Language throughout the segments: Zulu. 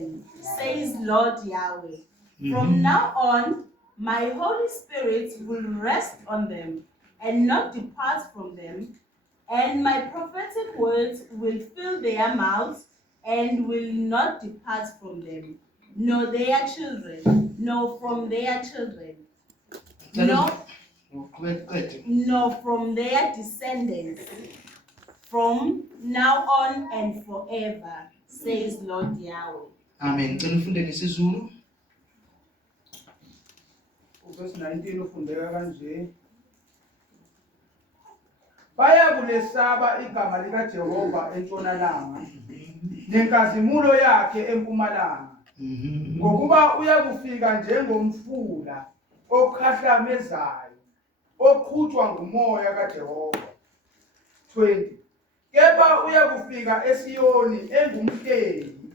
them, says Lord Yahweh. From now on, my Holy Spirit will rest on them and not depart from them, and my prophetic words will fill their mouths and will not depart from them, nor their children, nor from their children, nor from their descendants, from now on and forever, says Lord Yahweh. Amen. Verse 19 ufundeka kanje. Bayakulesaba igama likaJehova entshonalanga nenkazimulo yakhe empumalanga. Ngokuba uyakufika njengomfula okhahlameza oqhutshwa ngumoya kaJehova. 20. Kepha uyakufika eSiyoni engumhleli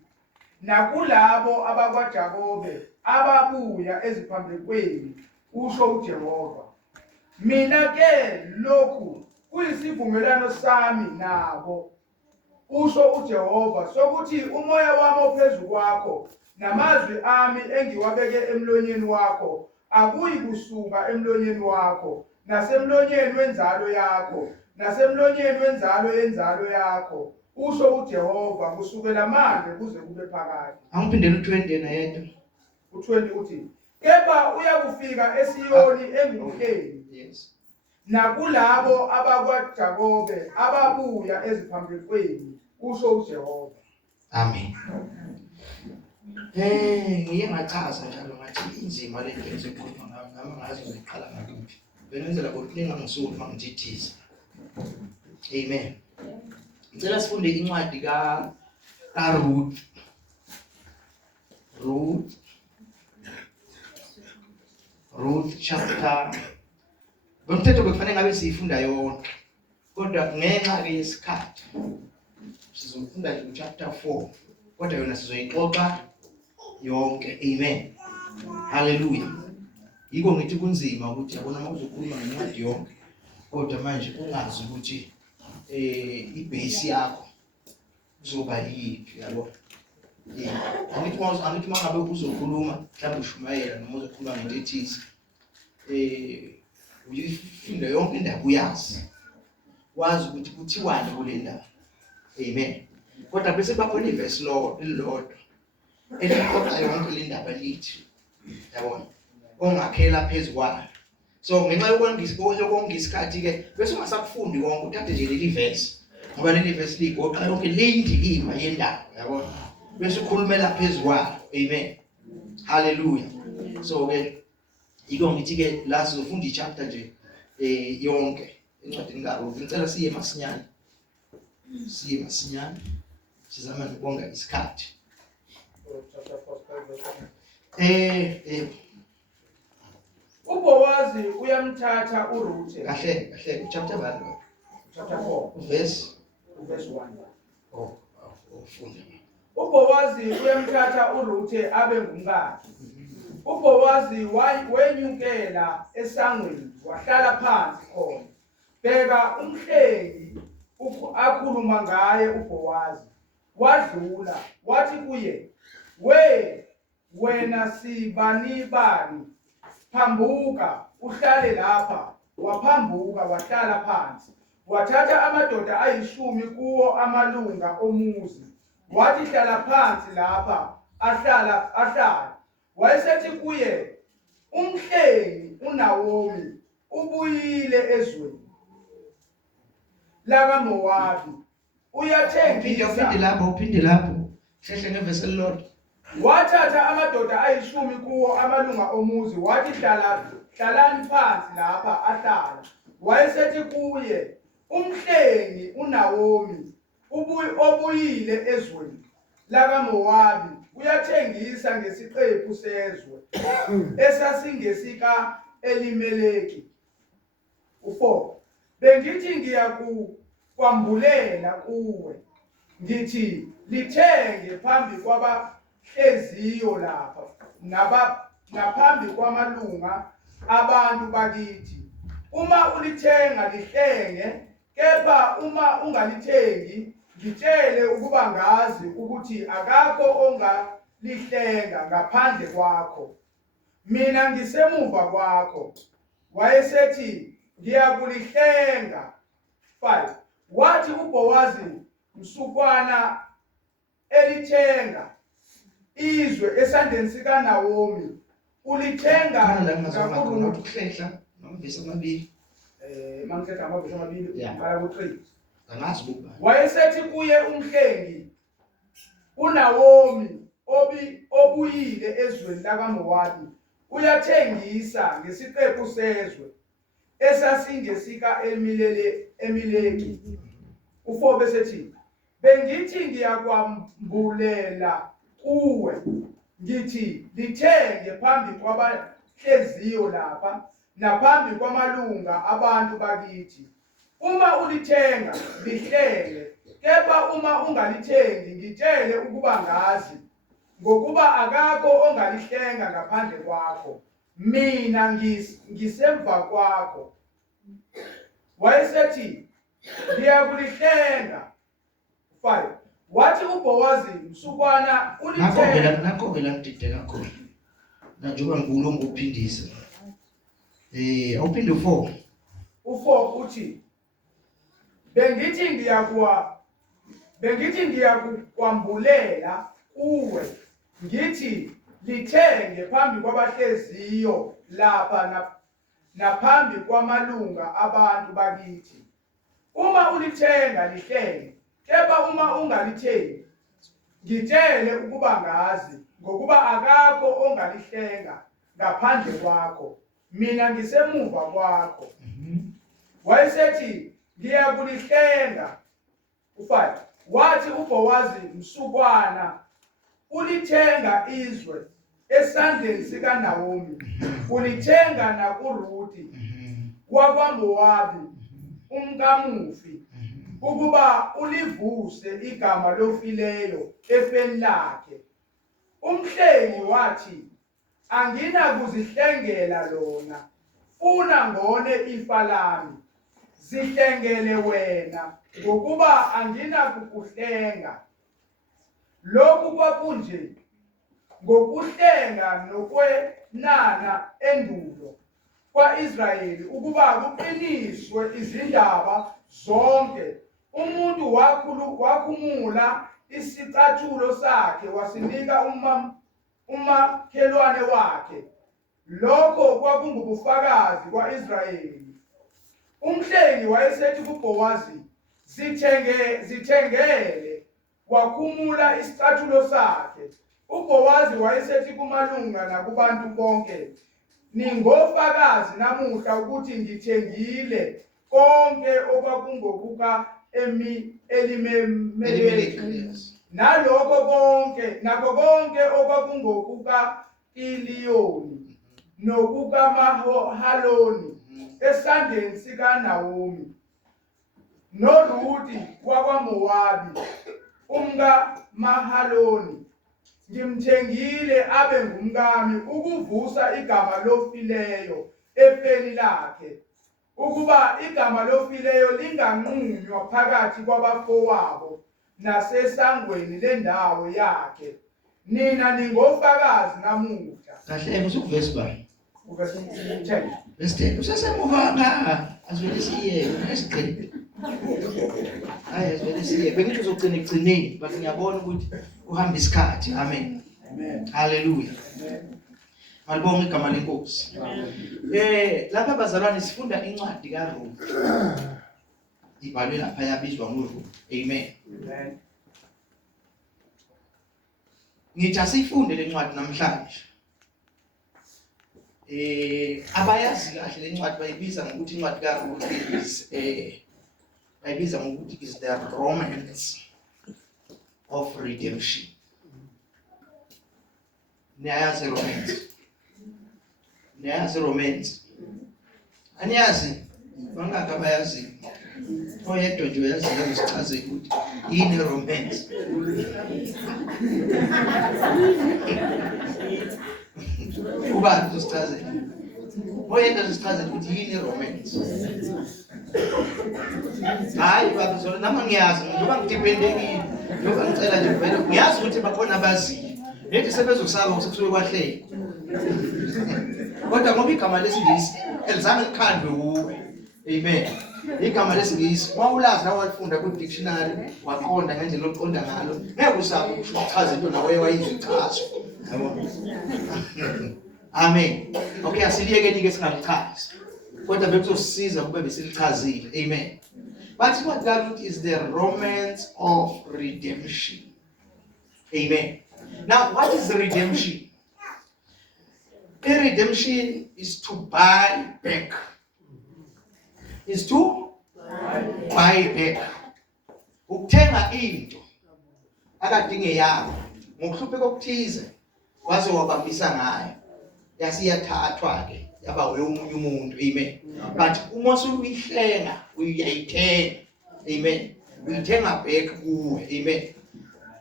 nakulabo abakwaJakobe ababuya eziphambekweni, usho uJehova. Mina ke lokhu kuyisivumelano sami nabo, usho uJehova, sokuthi umoya wami ophezu kwakho namazwi ami engiwabeke emlonyeni wakho akuyi kusuka emlonyeni wakho nasemlonyeni wenzalo yakho nasemlonyeni wenzalo yenzalo yakho, usho uJehova, kusukela manje kuze kube phakade. Angiphindele u20 yena yedwa. U20 uthi, kepha uyakufika eSiyoni engumhleli. Yes. Nakulabo abakwaJakobe ababuya eziphambekweni, usho uJehova. Amen. Ngiye ngachaza njalo ngathi inzima le nto ezokhuluma ngami ngazi ngiqala ngakuphi. Benenzela ukulinga ngisuku mangithithiza. Amen. Ngicela sifunde incwadi kaRuth. Ruth chapter. Bomthetho bekufanele ngabe siyifunda yonke. Kodwa ngenxa ke yesikhathi sizofunda nje chapter 4. Kodwa yona sizoyixoxa yonke. Amen. Hallelujah. Yiko ngithi kunzima ukuthi yabona uma uzokhuluma ngencwadi yonke. Kodwa manje ungazi ukuthi ibase yakho uzoba yiphi, yabo. Angithi mangabe uzokhuluma mhlawumbe ushumayela noma uzokhuluma ngento ethize. Uyifunda yonke indaba uyazi. Wazi ukuthi kuthiwani kule ndaba. Amen. Kodwa bese bakhona iverse lilodwa elixoxa yonke le ndaba lithi, yabona, ongakhela phezulu kwayo. So ngenxa yokonga isikhathi ke bese ungasakufundi konke, uthathe nje leli verse ngoba leli verse ligoqa yonke le indikimba yendaba, yabona, bese ukhulumela phezulu kwayo. Amen. Hallelujah. So ke yiko ngithi ke la sizofunda ichapter nje yonke encwadini kaRuth. Ngicela siye masinyane sizama nokonga isikhathi. uBowazi uyamthatha uRuthe. Kahle chapter 1 Chapter 4 verse 1. Funda. uBowazi uyamthatha uRuthe abe ngumkakhe. uBowazi wenyukela esangweni wahlala phansi khona. Bheka umhlengi akhuluma ngaye uBowazi. Wadlula wathi kuye, wena sibani, phambuka uhlale lapha. Waphambuka wahlala phansi. Wathatha amadoda 10 kuwo amalunga omuzi. Wathi hlala phansi lapha, ahlala. Wayesethi kuye, umhlengi uNawomi ubuyile ezweni lakaMowabi. Uyathengisa. Uphinde lapho. Hlehle ngeverse elilodwa. Wathatha amadoda 10 kuwo amalunga omuzi. Wathi hlalani phansi lapha, ahlala. Wayesethi kuye, umhlengi uNawomi obuyile ezweni lakaMowabi uyathengisa ngesiqephu sezwe esasingesika Elimeleki. 4. Bengithi ngiyakukwambulela kuwe, ngithi lithenge phambi kwabahleziyo lapha naphambi kwamalunga abantu bakithi. Uma ulithenga lihlenge, kepha uma ungalithengi ngitshele ukuba ngazi ukuthi akakho lihlenga ngaphandle kwakho, mina ngisemuva kwakho. Wayesethi, ngiyakulihlenga. 5. Wathi uBowazi msukwana elithenga izwe esandleni sikaNaomi, ulithenga ngakhona ukuhlehla nomvisa amabili. Mangithetha amavesi amabili ngala ku3. Angazi ukuba Wayesethi kuye umhlengi uNaomi obuyile ezweni lakaMowabi, uyathengisa ngesiqephu sezwe esasingesika Emeleki. U4 besethi, bengithi ngiyakwambulela kuwe, ngithi lithenge phambi kwabahleziyo lapha naphambi kwamalunga abantu bakithi. Uma ulithenga lihlele, kepha uma ungalithengi ngitshele ukuba ngazi, ngokuba akakho ongalihlenga ngaphandle kwakho, mina ngisemva kwakho. Wayesethi, ngiyakulihlenga. 5. Wathi uBowazi msukwana ulithenga. nakho vela ngidide kakhulu njengoba ngikulo ngokuphindisa. Awuphinde 4. U4 uthi, bengithi ngiyakwambulela kuwe, ngithi lithenge phambi kwabahleziyo lapha naphambi kwamalunga abantu bakithi. Uma ulithenga lihlele, kepha uma ungalithengi ngitshele ukuba ngazi, ngokuba akakho ongalihlenga ngaphandle kwakho, mina ngisemuva kwakho. Wayesethi, ngiyakulihlenga. U5. Wathi uBowazi msukwana ulithenga izwe esandleni sikaNaomi, ulithenga nakuRuthi wakwaMowabi umkamufi, ukuba ulivuse igama lofileyo efeni lakhe. Umhlengi wathi, anginakuzihlengela lona, funa ngone ifa lami, zihlengele wena, ngokuba anginakukuhlenga. Lokhu kwakunje ngokuhlenga nokwenana endulo kwa-Israyeli, ukuba kuqiniswe izindaba zonke. Umuntu wakhumula isicathulo sakhe wasinika umakhelwane wakhe. Lokho kwakungubufakazi kwa-Israyeli. Umhlengi wayesethi kuBowazi, zithengele, wakhumula isicathulo sakhe. uBowazi wayesethi kumalunga nakubantu bonke, ningofakazi namuhla ukuthi ngithengile konke okwakungokuka Elimeleki, nakho konke okwakungokuka Kiliyoni nokuka Mahaloni esandleni sikaNaomi, noRuthi wakwaMowabi umka Mahaloni, ngimthengile abe ngumkami ukuvusa igama lofileyo efeni lakhe, ukuba igama lofileyo linganqunywa phakathi kwabafowabo nasesangweni lendawo yakhe. Nina ningofakazi namuhla. Kahle usukuvesi ba. Verse 10. Verse 10. Usesemuva azivele siye esiqini. Azivele siye. Bengithi uzogcina ekugcineni, but ngiyabona ukuthi uhamba isikhathi. Amen. Amen. Hallelujah. Amen. Malibonga igama lenkosi. Lapha bazalwane sifunda incwadi kaRuth. Ibhalwe lapha yabizwa ngoRuth. Amen. Amen. Ngithi asifunde lencwadi namhlanje. Abayazi kahle lencwadi bayibiza ngokuthi incwadi kaRuth bayibiza ngokuthi is the romance of redemption. Niyazi romance. Niyazi romance. Aniyazi bangaka abayazi. Oyedwa nje uyazi ngasichaze ukuthi yini romance. Ubani usichaze? Oyedwa usichaze ukuthi yini romance. Hayi baba zona nama ngiyazi ngoba ngidependekile. Ngoba ngicela nje vele ngiyazi ukuthi bakhona abaziyo. Nethi sebezosaba usekusuke kwahleli. Kodwa ngoba igama lesingisi elizange likhandwe kuwe. Amen. Igama lesingisi mawulazi nawe walifunda ku dictionary waqonda ngendlela oqonda ngalo ngeke usabe ukuchaza into nawe wayizichazo. Yabona? Amen. Okay, asiliyekeni ke singalichazi. Kodwa bekuzosisiza kube besilichazile. Amen. But what God is the romance of redemption. Amen. Now, what is redemption? Redemption is to buy back. Is to buy back. Ukuthenga into akadinge yakho ngokuhlupheka okuthize waze wabambisa ngayo yasiyathathwa ke yaba omunye umuntu. Amen. But uma usuyihlenga uyayithenga. Amen. Uyithenga back kuwe. Amen.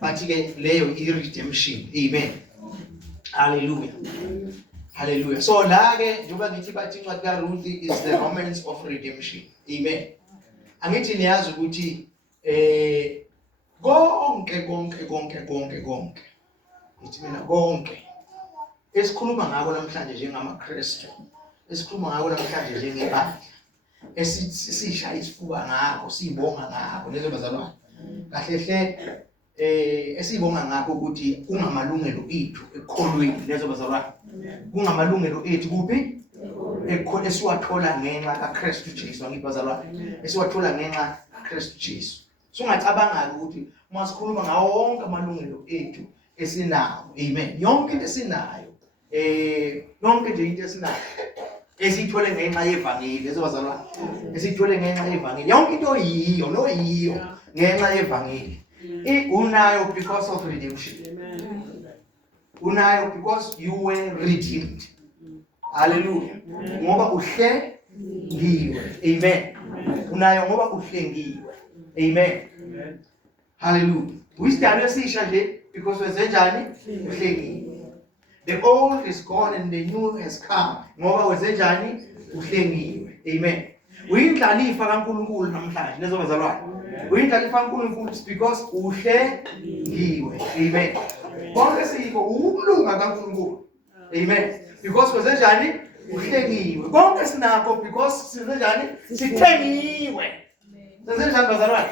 But ke leyo i-redemption. Amen. Hallelujah. Hallelujah. So la ke njengoba ngithi bathi incwadi kaRuth is the romance of redemption. Amen. Angithi niyazi ukuthi konke ngithi mina konke esikhuluma ngako namhlanje njengamaKristu, esikhuluma ngako namhlanje njengebandla, esishaya isifuba ngako, sibonga ngako lezo bazalwane. Kahle hle esibonga ngakho ukuthi kungamalungelo ethu ekholweni lezo bazalwane. Kungamalungelo ethu kuphi? Ekholweni esiwathola ngenxa kaKristu Jesu ngibazalwane. Esiwathola ngenxa kaKristu Jesu. Sungacabanga ukuthi uma sikhuluma ngawo wonke amalungelo ethu esinawo. Amen. Yonke into esinayo yonke nje into esinayo esithole ngenxa yevangeli lezo bazalwane. Esithole ngenxa yevangeli. Yonke into yiyo ngenxa yevangeli. Unayo because of redemption. Unayo because you were redeemed. Hallelujah. Ngoba uhlengiwe. Amen. Unayo ngoba uhlengiwe. Amen. Hallelujah. Wisidalwe esisha nje because wenzenjani? Uhlengiwe. The old is gone and the new has come. Ngoba wenzenjani? Uhlengiwe. Amen. Uyindlalifa kaNkulunkulu namhlanje lezo bazalwane. Uyindlalifa kaNkulunkulu because uhlengiwe. Amen. Konke siko ukulunga kaNkulunkulu. Amen. Because wenzenjani? Uhlengiwe. Konke sinakho because sinzenjani? Sithengiwe. Senzenjani bazalwane?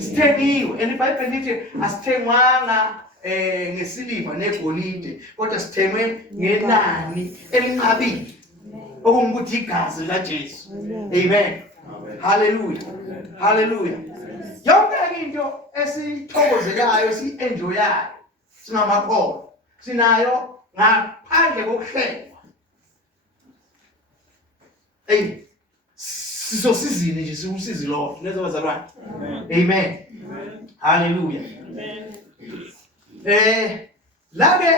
Sithengiwe. And iBhayibheli lithi asithengwanga ngesiliva negolide kodwa sithengwe ngenani elinqabile. Okungukuthi igazi laJesu. Amen. Hallelujah. Hallelujah. Yonke into esithokozelayo esi-enjoyayo singamakholwa sinayo ngaphandle kokuhlengwa. Sizosizini nje siwusizi lo lezo bazalwane. Amen. Hallelujah. La ke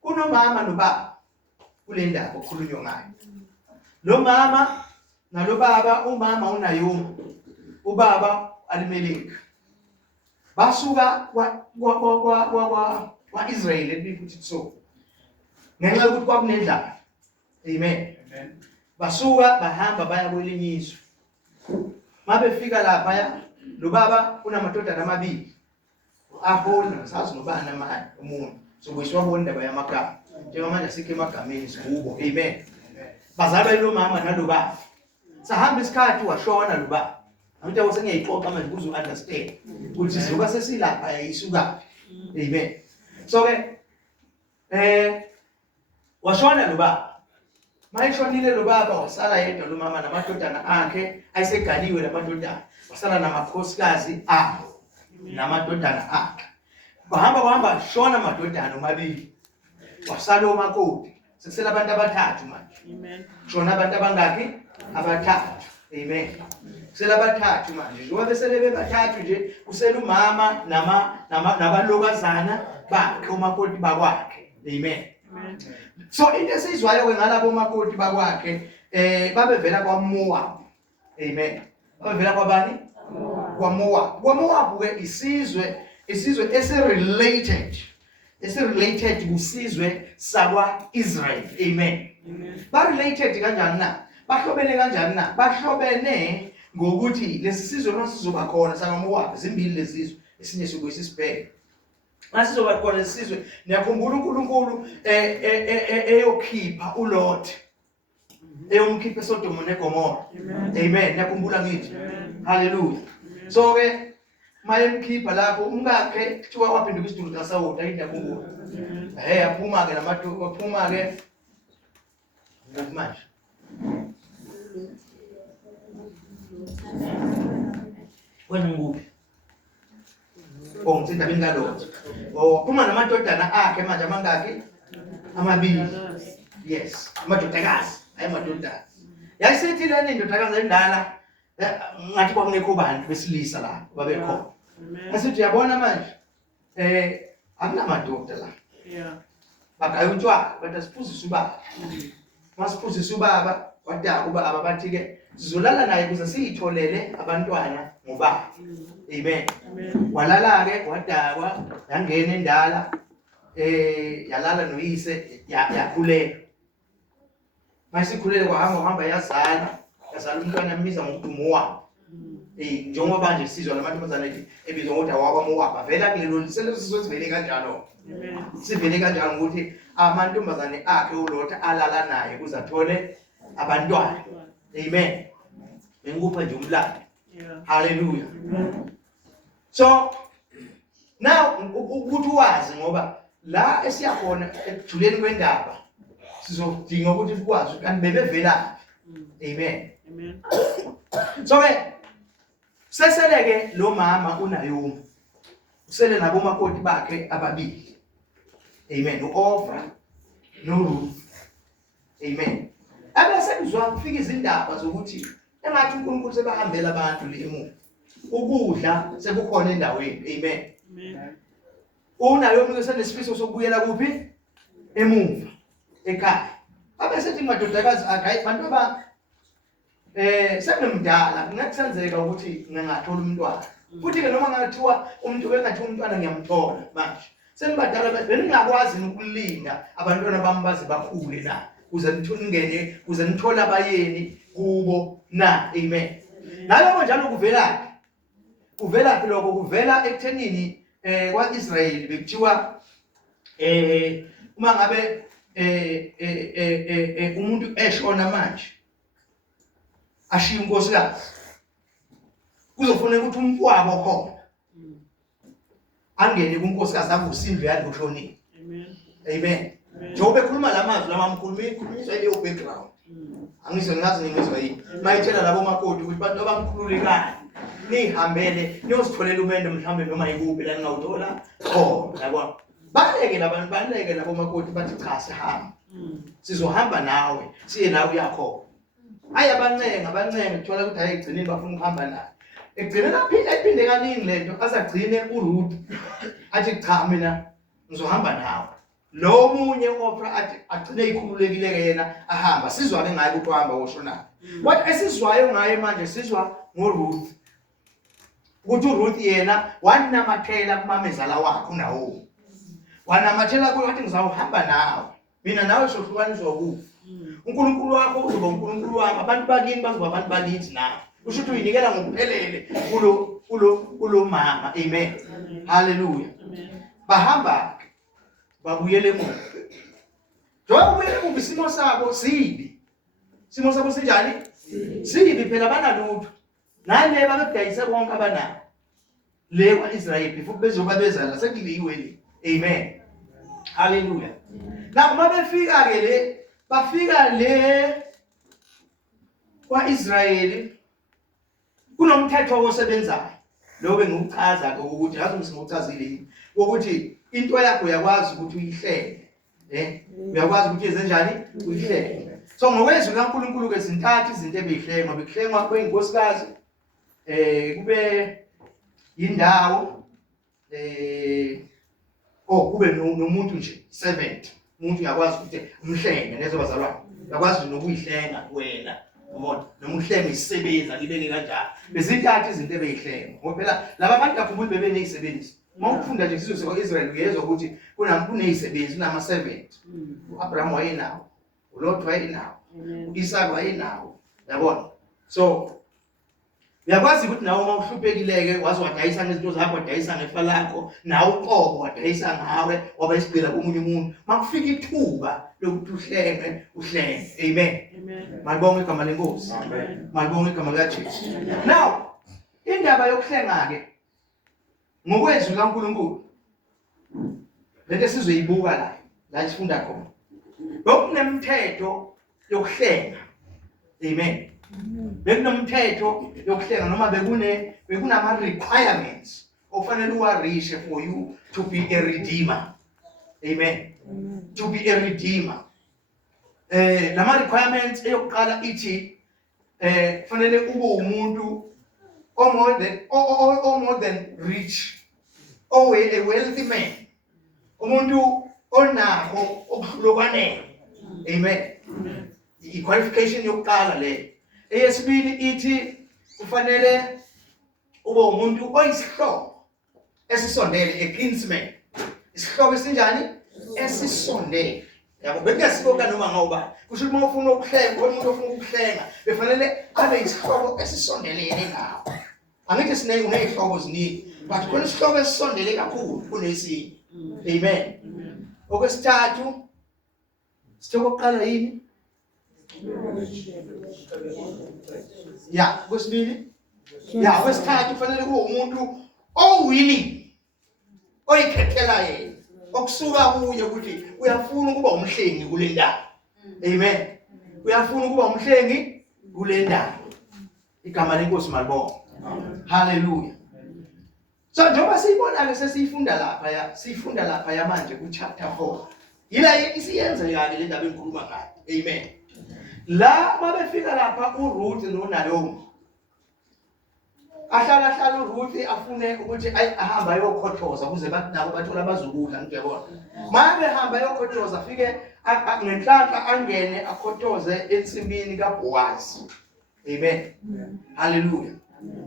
kunomama nobaba kule ndaba okukhulunywa ngayo. Lo mama nalo baba, umama uNaomi, ubaba Elimeleki. Basuka kwa Israel elifuthi so. Ngenxa yokuthi kwakunendlala. Amen. Basuka bahamba baya kwelinye izwe. Mabefika lapha lo baba unamadodana amabili. Ahona sazi nobani amanye umuntu. So kuyisiwabona indaba yamagama. Njengamanje sikhe emagameni sikubo. Amen. Bazalwa lo mama nalo baba. Sahamba isikhathi washona lo baba. Abantu awuse ngiyixoxa manje ukuze uunderstand ukuthi sizoba sesilapha yisuka. Amen. So ke washona lo baba. Mayishonile lo baba wasala yedwa lo mama namadodana akhe ayisegaliwe lamadodana. Wasala namakhosikazi akhe namadodana akhe. Bahamba shona amadodana omabili. Wasala umakoti. Sekusela abantu abathathu manje. Amen. Shona abantu abangaki? Abathathu. Amen. Kusela abathathu manje. Njengoba besele bebathathu nje kusela umama nabalokazana bakhe umakoti bakwakhe. Amen. Amen. So into esizwayo ngalabo makoti bakwakhe babevela kwaMoab. Amen. Babevela kwabani? KwaMoab. KwaMoab ke isizwe esirelated kusizwe sakwa Israel. Amen. Ba related kanjani na? Bahlobene kanjani na? Bahlobene ngokuthi lesi sizwe nasizoba khona sakaMoab zimbili lezizwe esinye sokuyisibheke. Masizoba khona isizwe niyakhumbula uNkulunkulu eyokhipha uLot eyomkhipha eSodom neGomora. Amen. Niyakhumbula ngithi? Hallelujah. So ke mayemkhipha lapho umkakhe kuthiwa waphinda kwisidumbu kaSawuli ayindakhumbula. Aphuma ke aphuma ke manje. Wena nguphi? Ngitsindabeni kaLot. Waphuma namadodana akhe manje amangaki? Amabili. Yes, amadodakazi, amadodana. Yayisithi lena indodakazi endala ngathi kwakungekho bantu besilisa la babekhona. Asithi uyabona manje akunamadoda la. Bagaya utshwala bathi asiphuzise ubaba. Masiphuzise ubaba wadaka ubaba bathi ke sizolala naye kuze siyitholele abantwana ngobaba. Amen. Walala ke wadakwa yangena endala yalala noyise yakhulela. Masikhulele kwahamba yazala umntwana ambiza ngokuthi Moab. Njengoba manje sizwa lamantombazane ebizwa ngokuthi awakwaMoab vela kulelo lisivele kanjalo. Sivele kanjalo ukuthi amantombazane akhe uLot alala naye kuze athole abantwana. Amen. Ngikupha nje umlando. Hallelujah. So now ukuthi wazi ngoba la esiyakhona ekujuleni kwendaba sizodinga ukuthi ukwazi kanti bebevela. Amen. Amen. So ke seseleke lo mama uNaomi usele nabomakoti bakhe ababili. Amen. uOfra noRuth. Amen. Abese kuzwa kufika izindaba zokuthi engathi uNkulunkulu sebahambela abantu le emuva. Ukudla sekukhona endaweni. Amen. Amen. uNaomi kusenesifiso sokubuyela kuphi? Emuva ekhaya. Abese ethi madodakazi akayi bantu ba sengimdala kungakusenzeka ukuthi ngingathola umntwana. Futhi ke noma ngathiwa umuntu bengathi umntwana ngiyamthola manje. Senibadala beningakwazi ukulinda abantwana bami baze bakhule la. Kuze nithungene kuze nithola abayeni kubo na. Amen. Naloko njalo kuvelaphi? Kuvelaphi lokho? Kuvela ekuthenini kwaIsrayeli bekuthiwa uma ngabe umuntu eshona manje ashiya unkosikazi kuzofuneka ukuthi umfowabo khona angene kunkosikazi akusindwe yakhe ushonile. Amen. Amen. Njengoba ekhuluma lamazwi khulunyiswa leyo background. Angisho ngazi ngizwe yini. Mayitshela labo makoti ukuthi bantu abamkhululekayo nihambele niyositholela umendo mhlambe noma yikuphi la ningawuthola khona yabona. Baleke labantu baleke labo makoti bathi cha sihamba. Sizohamba nawe siye la uyakhona. Hayi abancenga kuthola ukuthi hayi egcineni bafuna ukuhamba naye. Egcineni aphinde kaningi lento asagcine uRuth athi cha mina ngizohamba nawe. Lo munye uOfra athi agcine ikhululekile ke yena ahamba. Sizwa ke ngaye ukuthi uhamba usho na. What esizwayo ngaye manje sizwa ngoRuth. Ukuthi uRuth yena wanamathela kumamezala wakhe uNaomi. Wanamathela kuye wathi ngizawuhamba nawe. Mina nawe sohlukaniswa ukufa. uNkulunkulu wakho uzoba uNkulunkulu wami. Abantu bakini bazoba abantu bakithi nawe. Usho ukuthi uyinikela ngokuphelele kulo mama. Amen. Hallelujah. Bahamba babuyele emuva. Njengoba ubuyele emuva isimo sabo sibi. Isimo sabo sinjani? Sibi phela banalutho. Nale babedayisa bonke abanabo. Le kwaIsrayeli futhi bezoba bezala sekuliwe le. Amen. Hallelujah. Na uma befika ke le bafika le kwaIsrayeli kunomthetho osebenzayo. Lo bengiuchaza ke ukuthi ngathi ngisinguchazile ukuthi into yakho uyakwazi ukuthi uyihlele. Uyakwazi ukuthi yenze njani? Uyihlele. So ngokwezwi kaNkulunkulu ke zintathu izinto ebeyihlengwa bekuhlengwa kwenkosikazi kube indawo kube nomuntu nje servant. Umuntu uyakwazi ukuthi umhlenge nezo bazalwane. Uyakwazi nokuyihlenga wena. Ubona noma uhlenge isisebenzi akibeke kanjalo. Bezintathu izinto ebeyihlengwa. Ngoba phela laba bantu kakhulu bebe nezisebenzi. Mawufunda nje isizwe sakwaIsrael uyezwa ukuthi kunezisebenzi kunama servant. uAbraham wayenawo, uLot wayenawo, uIsaka wayenawo. Yabona? So Uyakwazi ukuthi nawe uma uhluphekileke wazi wadayisa ngezinto zakho, wadayisa ngefa lakho, nawe uqobo wadayisa ngawe, waba isigcila komunye umuntu. Makufika ithuba lokuthi uhlenge. Amen. Malibonge igama lenkosi. Malibonge igama likaJesu. Now, indaba yokuhlenga ke ngokwezwi likaNkulunkulu. Lento sizoyibuka la sifunda khona. Bekunemithetho yokuhlenga. Amen. Bekunomthetho yokuhlenga noma bekunama requirements ofanele uwarishe for you to be a redeemer. Amen. To be a redeemer. Lama requirements eyokuqala ithi fanele ube umuntu more than rich, or a wealthy man. Umuntu onakho okuhlukane. Amen. I-qualification yokuqala le. Eyesibili ithi kufanele ube umuntu oyisihlobo esisondele, a kinsman. Isihlobo esinjani? Esisondele. Yabo bekuyasiboka noma ngoba kusho uma ufuna ukuhlenga, umuntu ofuna ukuhlenga befanele abe isihlobo esisondelene nawe. Angithi unezihlobo eziningi, but khona isihlobo esisondele kakhulu kunesinye. Amen. Okwesithathu sithoba ukuqala yini? Yeah, kwesibili. Yeah, kwesithathu kufanele kube umuntu willing, oyikhethela yena, okusuka kuye ukuthi uyafuna ukuba umhlengi kule ndaba. Amen. Uyafuna ukuba umhlengi kule ndaba. Igama lenkosi malibonga. Hallelujah. So njengoba siyibona ke sifunda lapha manje ku chapter 4. Yila isiyenza ke le ndaba engikhuluma ngayo. Amen. La mabefika lapha uRuth noNaomi. Ahlala uRuth afune ukuthi ahamba ayokhothoza ukuze nabo bathola abazukudla ngiyabona. Mabe hamba ayokhothoza afike ngenhlanhla angene akhothoze ensimbini kaBoaz. Amen. Hallelujah.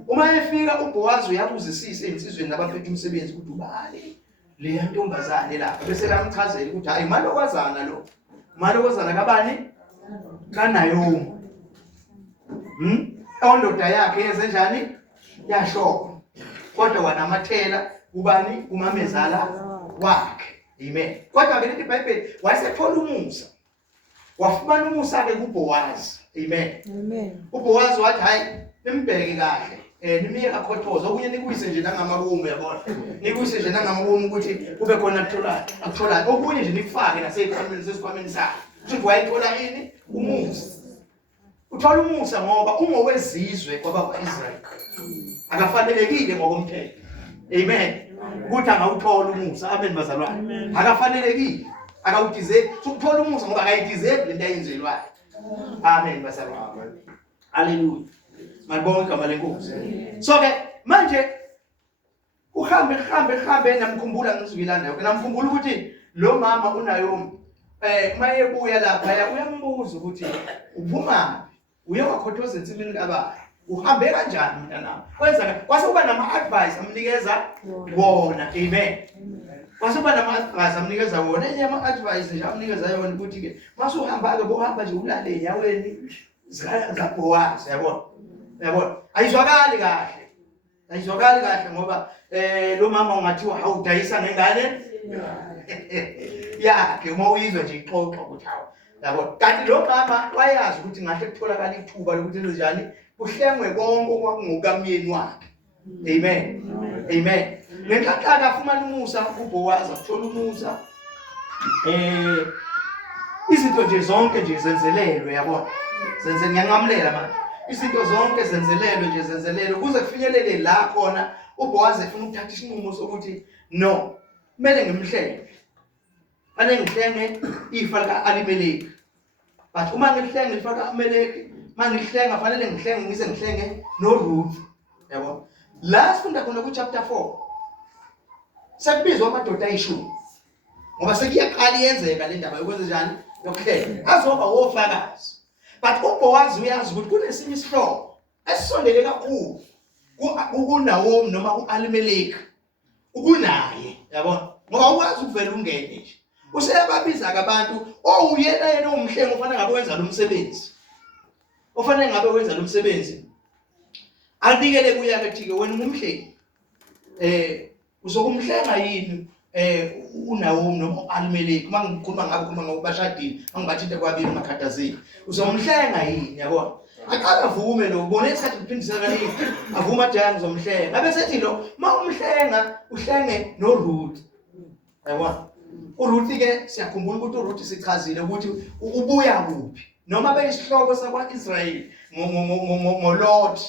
Uma efika uBoaz uyabuzisisa insizweni nabaphethe umsebenzi ukuthi ubani le ntombazane lapha bese lamchazela ukuthi hayi malokwazana lo. Malokwazana kabani? KaNaomi. Ondoda yakhe yenzenjani? Yashoka. Kodwa wanamathela kubani? Kumamezala wakhe. Amen. Kodwa ke lithi iBhayibheli wayesethola umusa. Wafumana umusa ke kuBoaz. Amen. Amen. uBoaz wathi hayi nimbheke kahle. Nimike akhothoza okunye nikuyise nje nangamabomu yabona. Nikuyise nje nangamabomu ukuthi kube khona akutholayo. Okunye nje nikufake nasesikhwameni sakhe. Ukuthi wayithola ini? Umusa. Uthola umusa ngoba ungowezizwe kwabakwaIsrael. Akafanelekile ngokomthetho. Amen. Ukuthi angawuthola umusa. Amen bazalwane. Akafanelekile. Akawudeserve. Ukuthola umusa ngoba akayideserve lento ayenzelwayo. Amen bazalwane. Hallelujah. Malibonga igama lenkosi. So ke manje uhambe namkhumbula ngizwilanda. Namkhumbula ukuthi lo mama uNaomi mayebuya lapha uyambuza ukuthi uphuma uye wakhothoza ensimini kababa. Uhambe kanjani mntanami? Kwenza kwase kuba nama advice amnikeza wona. Amen. Kwase kuba nama advice amnikeza wona. Enye ama advice nje amnikeza yona ukuthi ke masuhamba ke bohamba nje ulale enyaweni zikaBoaz yabona. Yabona. Ayizwakali kahle ngoba lo mama ungathiwa awudayisa ngengane yakhe uma uyizwa nje ixoxa ukuthi hawo yabona. Kanti lo mama wayazi ukuthi ngahle kutholakala ithuba lokuthi njani kuhlengwe konke okwakungokamyeni wakhe. Amen. Amen. Ngenhlanhla afumana umusa kuBoaz athola umusa. Izinto nje zonke nje zenzelelwe yabona. Ngiyanqamulela manje. Izinto zonke zenzelelwe kuze kufinyelele la khona uBoaz efuna ukuthatha isinqumo sokuthi no, kumele ngimhlenge. Fanele ngihlenge ifa likaAlimeleki. But uma ngihlenge ifa likaAlimeleki, mangihlenga fanele ngihlenge noRuth. Yabo. La sifunda khona ku chapter 4. Sekubizwa amadoda ayishumi. Ngoba sekuyaqala iyenzeka le ndaba yokwenza njani? Yokuhlenga. Azoba wofakazi. But uBoaz uyazi ukuthi kunesinye isihlobo esisondele kakhulu kuNaomi noma kuAlimeleki. Ukunaye, yabona? Ngoba ukwazi ukuvela ungene nje. Useyababiza ke abantu uyena umhlengi ofanele ngabe wenza lo msebenzi. Ofanele ngabe wenza lo msebenzi. anikele kuya kethi-ke wena ungumhlengi uzokumhlenga yini uNaomi noma uAlimeleki uma ngikhuluma ngabo ngobashadini angibathinte kwabili emakhathazini uzomhlenga yini yabona aqala avume lo ubone isikhathi kuphindisela kaningi avuma athi ngizomhlenga ngabe sethi lo uma umhlenga uhlenge noRuth yabona uRuth ke siyakhumbula ukuthi uRuth sichazile ukuthi ubuya kuphi noma beyisihloko sakwaIsrayeli ngoLot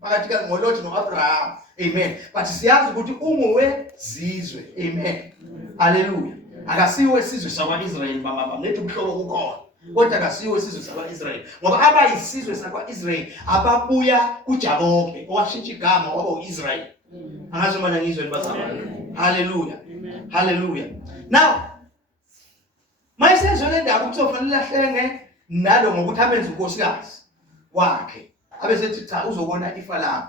phakathi kaNgolot noAbraham amen but siyazi ukuthi ungowezizwe amen haleluya akasiwe isizwe sakwaIsrayeli baba ngethu umhlobo kukhona kodwa akasiwe isizwe sakwaIsrayeli ngoba abayisizwe sakwaIsrayeli ababuya kuJakobe owashintsha igama waba uIsrayeli angazi mana ngizwe libazalwane haleluya haleluya now mayisezwe le ndaba ukuthi kufanele ahlenge nalo ngokuthi abenze unkosikazi wakhe abesethi cha uzobona ifa lami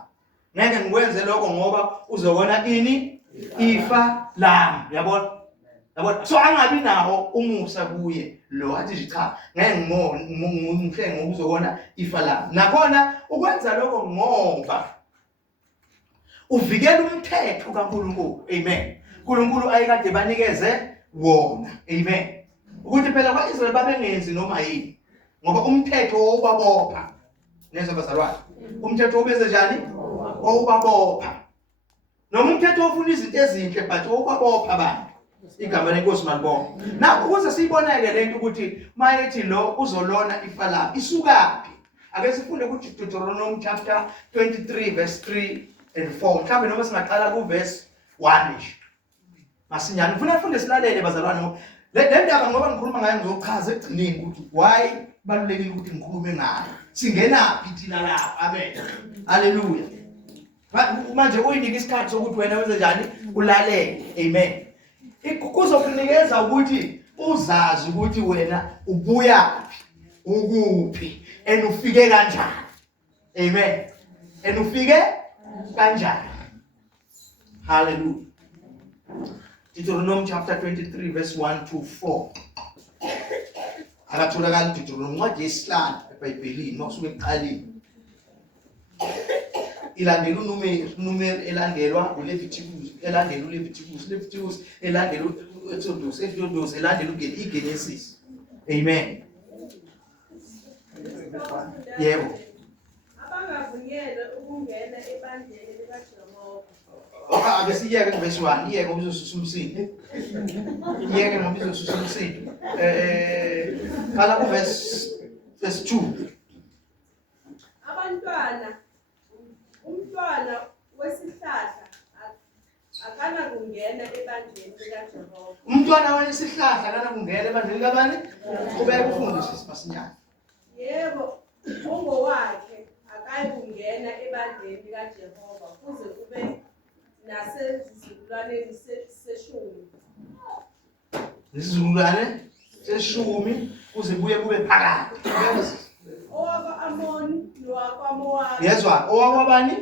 ngeke ngikwenze lokho ngoba uzobona ini ifa lami yabona so angabi nawo umusa kuye lo athi cha ngeke ngimhlenge ngoba uzobona ifa lami nakhona ukwenza lokho ngoba uvikela umthetho kaNkulunkulu amen uNkulunkulu ayekade banikeze wona amen ukuthi phela kwaIsrael babengenzi noma yini ngoba umthetho wobabopha neza bazalwane umthetho obeze njani owubabopha noma umthetho ofuna izinto ezinhle but owubabopha abantu igama lenkosi malibonga na ukuze siyiboneke lento ukuthi mayethi lo uzolona ifa lami isukaphi ake sifunde ku Deuteronomy chapter 23 verse 3 and 4 mhlawumbe noma singaqala ku verse 1 nje masinyane ufuna ufunde silalele bazalwane le ndaba ngoba ngikhuluma ngayo ngizochaza egcineni ukuthi why balulekile ukuthi ngikhulume ngayo singenaphi thina lapha amen haleluya manje uyinika isikhathi sokuthi wena wenze njani ulalele amen kuzokunikeza ukuthi uzazi ukuthi wena ubuyaphi ukuphi ufike kanjani amen ufike kanjani haleluya Deuteronomy chapter 23 verse 1 to 4 akatholakala uDeuteronomy ncwadi yesihlanu eBhayibhelini masuke eqaleni ilandela uNumeri elandelwa uLeviticus Leviticus elandela Exodus elandela iGenesis amen yebo abangavunyelwe ukungena ebandleni likaJehova ake siyeke verse 1 iyeke ngoba uzosusa umsindo iyeke ngoba uzosusa umsindo kala ku verse 2 umntwana wesihlahla akana kungena ebandleni likaJehova umntwana wesihlahla akana kungena ebandleni likabani ubeke ufundisise masinyane yebo ongowakhe akayi kungena ebandleni likaJehova kuze kube nasesizukulwaneni seshumi isizukulwane seshumi kuze buye kube phakathi owakwa-Amoni nowakwa-Mowabi yezwa owakwabani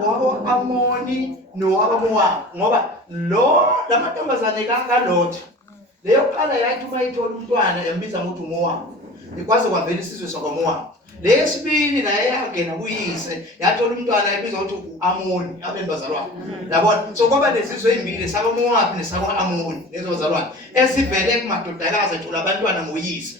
owakwa-Amoni nowakwa-Mowabi ngoba lamantombazane kaLothi leyo qala yathi uma ithola umntwana embiza ngokuthi uMowabi ikwazi kwavela isizwe sakwaMowabi lesibili naye yangena kuyise yathola umntwana ebizwa ukuthi uAmoni abeni bazalwane yabona so kwaba nezizwe ezimbili sakwaMowabi nesakwa-Amoni lezo bazalwane esivele kumadodakazi ethola abantwana ngoyise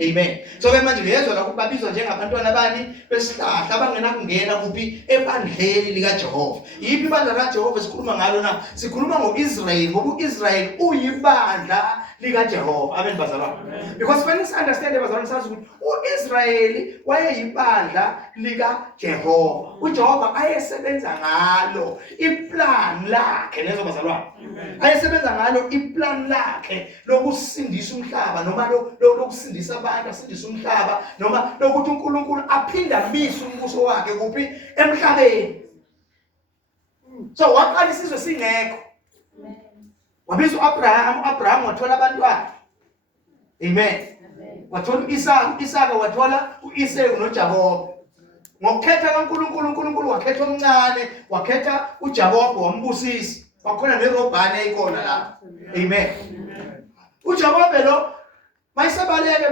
amen so ke manje uyezwa la babizwa njengabantwana bani besihlahla abangena kungena kuphi ebandleni likaJehova yipi ibandla likaJehova sikhuluma ngalo na sikhuluma ngoIsrayeli ngoba uIsrayeli uyibandla likaJehova amen bazalwane because when you understand bazalwane sazi ukuthi uIsrayeli wayeyibandla likaJehova uJehova ayesebenza ngalo iplan lakhe lezo bazalwane ayesebenza ngalo iplan lakhe lokusindisa umhlaba noma lokusindisa abantu asindisa umhlaba noma lokuthi uNkulunkulu aphinda abise umbuso wakhe kuphi emhlabeni so waqala isizwe singekho wabiza uAbraham wathola abantwana amen wathola uIsaka wathola uIsaka noJakobe ngokukhetha kaNkulunkulu uNkulunkulu wakhetha omncane wakhetha uJakobe wambusisa wakhona neRobhani ayikona la amen uJakobe lo mayisebaleke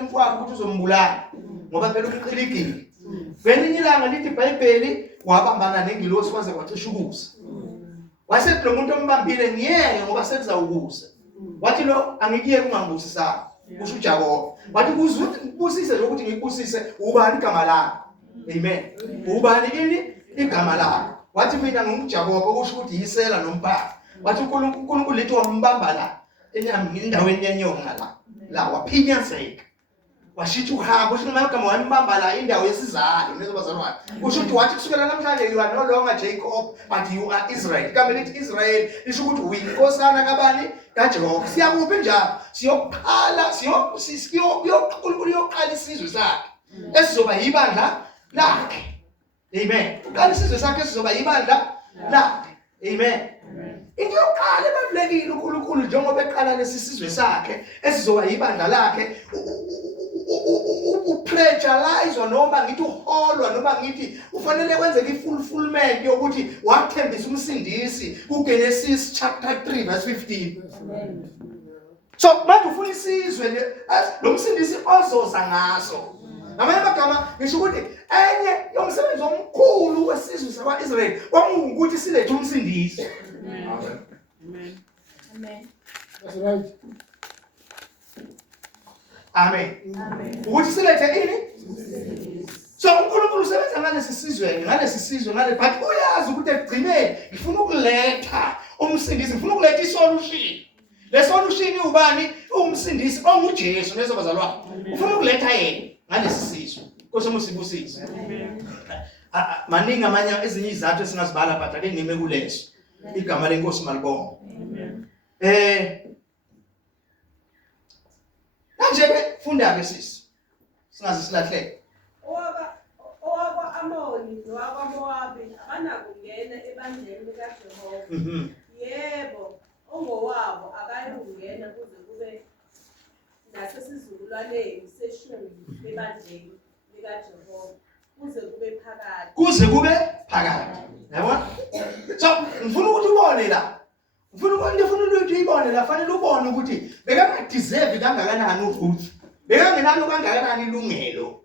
umfowabo ukuthi uzombulala ngoba phela umqiligile Ngelinye ilanga lithi iBhayibheli wabambana nengilosi kwaze kwacisha ukusa. Wasethi lo muntu ombambile ngiyeke ngoba sekuzawukusa. Wathi lo angikuyeki ungangibusisanga. Kusho uJakobe. Wathi kubusise lokuthi ngikubusise ubani igama lakho. Amen. Ubani ini igama lakho. Wathi mina ngumJakobe okusho ukuthi yisela nomphathi. Wathi uNkulunkulu lithi wambamba la endaweni yenyonga la waphinyazeka. Washithi uhamba usho noma igama wambamba la indawo yesizalo nezobazalwane. Usho ukuthi wathi kusukela namhlanje you are no longer Jacob but you are Israel. Igama lithi Israel lisho ukuthi uyinkosana kabani kaJehova. Siyakuphi njalo? Siyoqala uNkulunkulu uyoqala isizwe sakhe esizoba yibandla lakhe. Amen. Uqala isizwe sakhe esizoba yibandla lakhe. Amen. Into yokuqala ebalulekile uNkulunkulu njengoba eqala lesizwe sakhe esizoba yibandla lakhe upressurize noma ngithi uholwa noma ngithi ufanele kwenzeke ifulfillment yokuthi wathembisa umsindisi kuGenesis chapter 3 verse 15. So manje ufuna isizwe lo msindisi ozoza ngaso. Ngamanye amagama ngisho ukuthi enye yomsebenzi omkhulu wesizwe sakwa-Israyeli kwakungukuthi silethe umsindisi. Amen. Amen. That's right. Amen. Ukuthi silethe ini? So uNkulunkulu usebenza ngalesi sizwe ngale but uyazi ukuthi egcineni ngifuna ukuletha umsindisi, ngifuna ukuletha isolution. Le solution ubani? Umsindisi onguJesu nezobazalwane. Ufuna ukuletha yena ngalesi sizwe. Nkosi musibusise. Maningi amanye ezinye izathu esingazibala but ake ngime kuleso. Igama lenkosi malibonga. Manje funda ke sisi. Singaze silahleke. Owakwa-Amoni nowakwa-Mowabi abanakungena ebandleni likaJehova. Yebo, ongowabo akayikungena kuze kube nasesizukulwaneni seshumi ebandleni likaJehova kuze kube phakade. Yabona? So ngifuna ukuthi ubone la. Ngifuna ukuthi ibone la, fanele ubone ukuthi bekanga-deserve kangakanani uRuth. Bekangenalo kangakanani ilungelo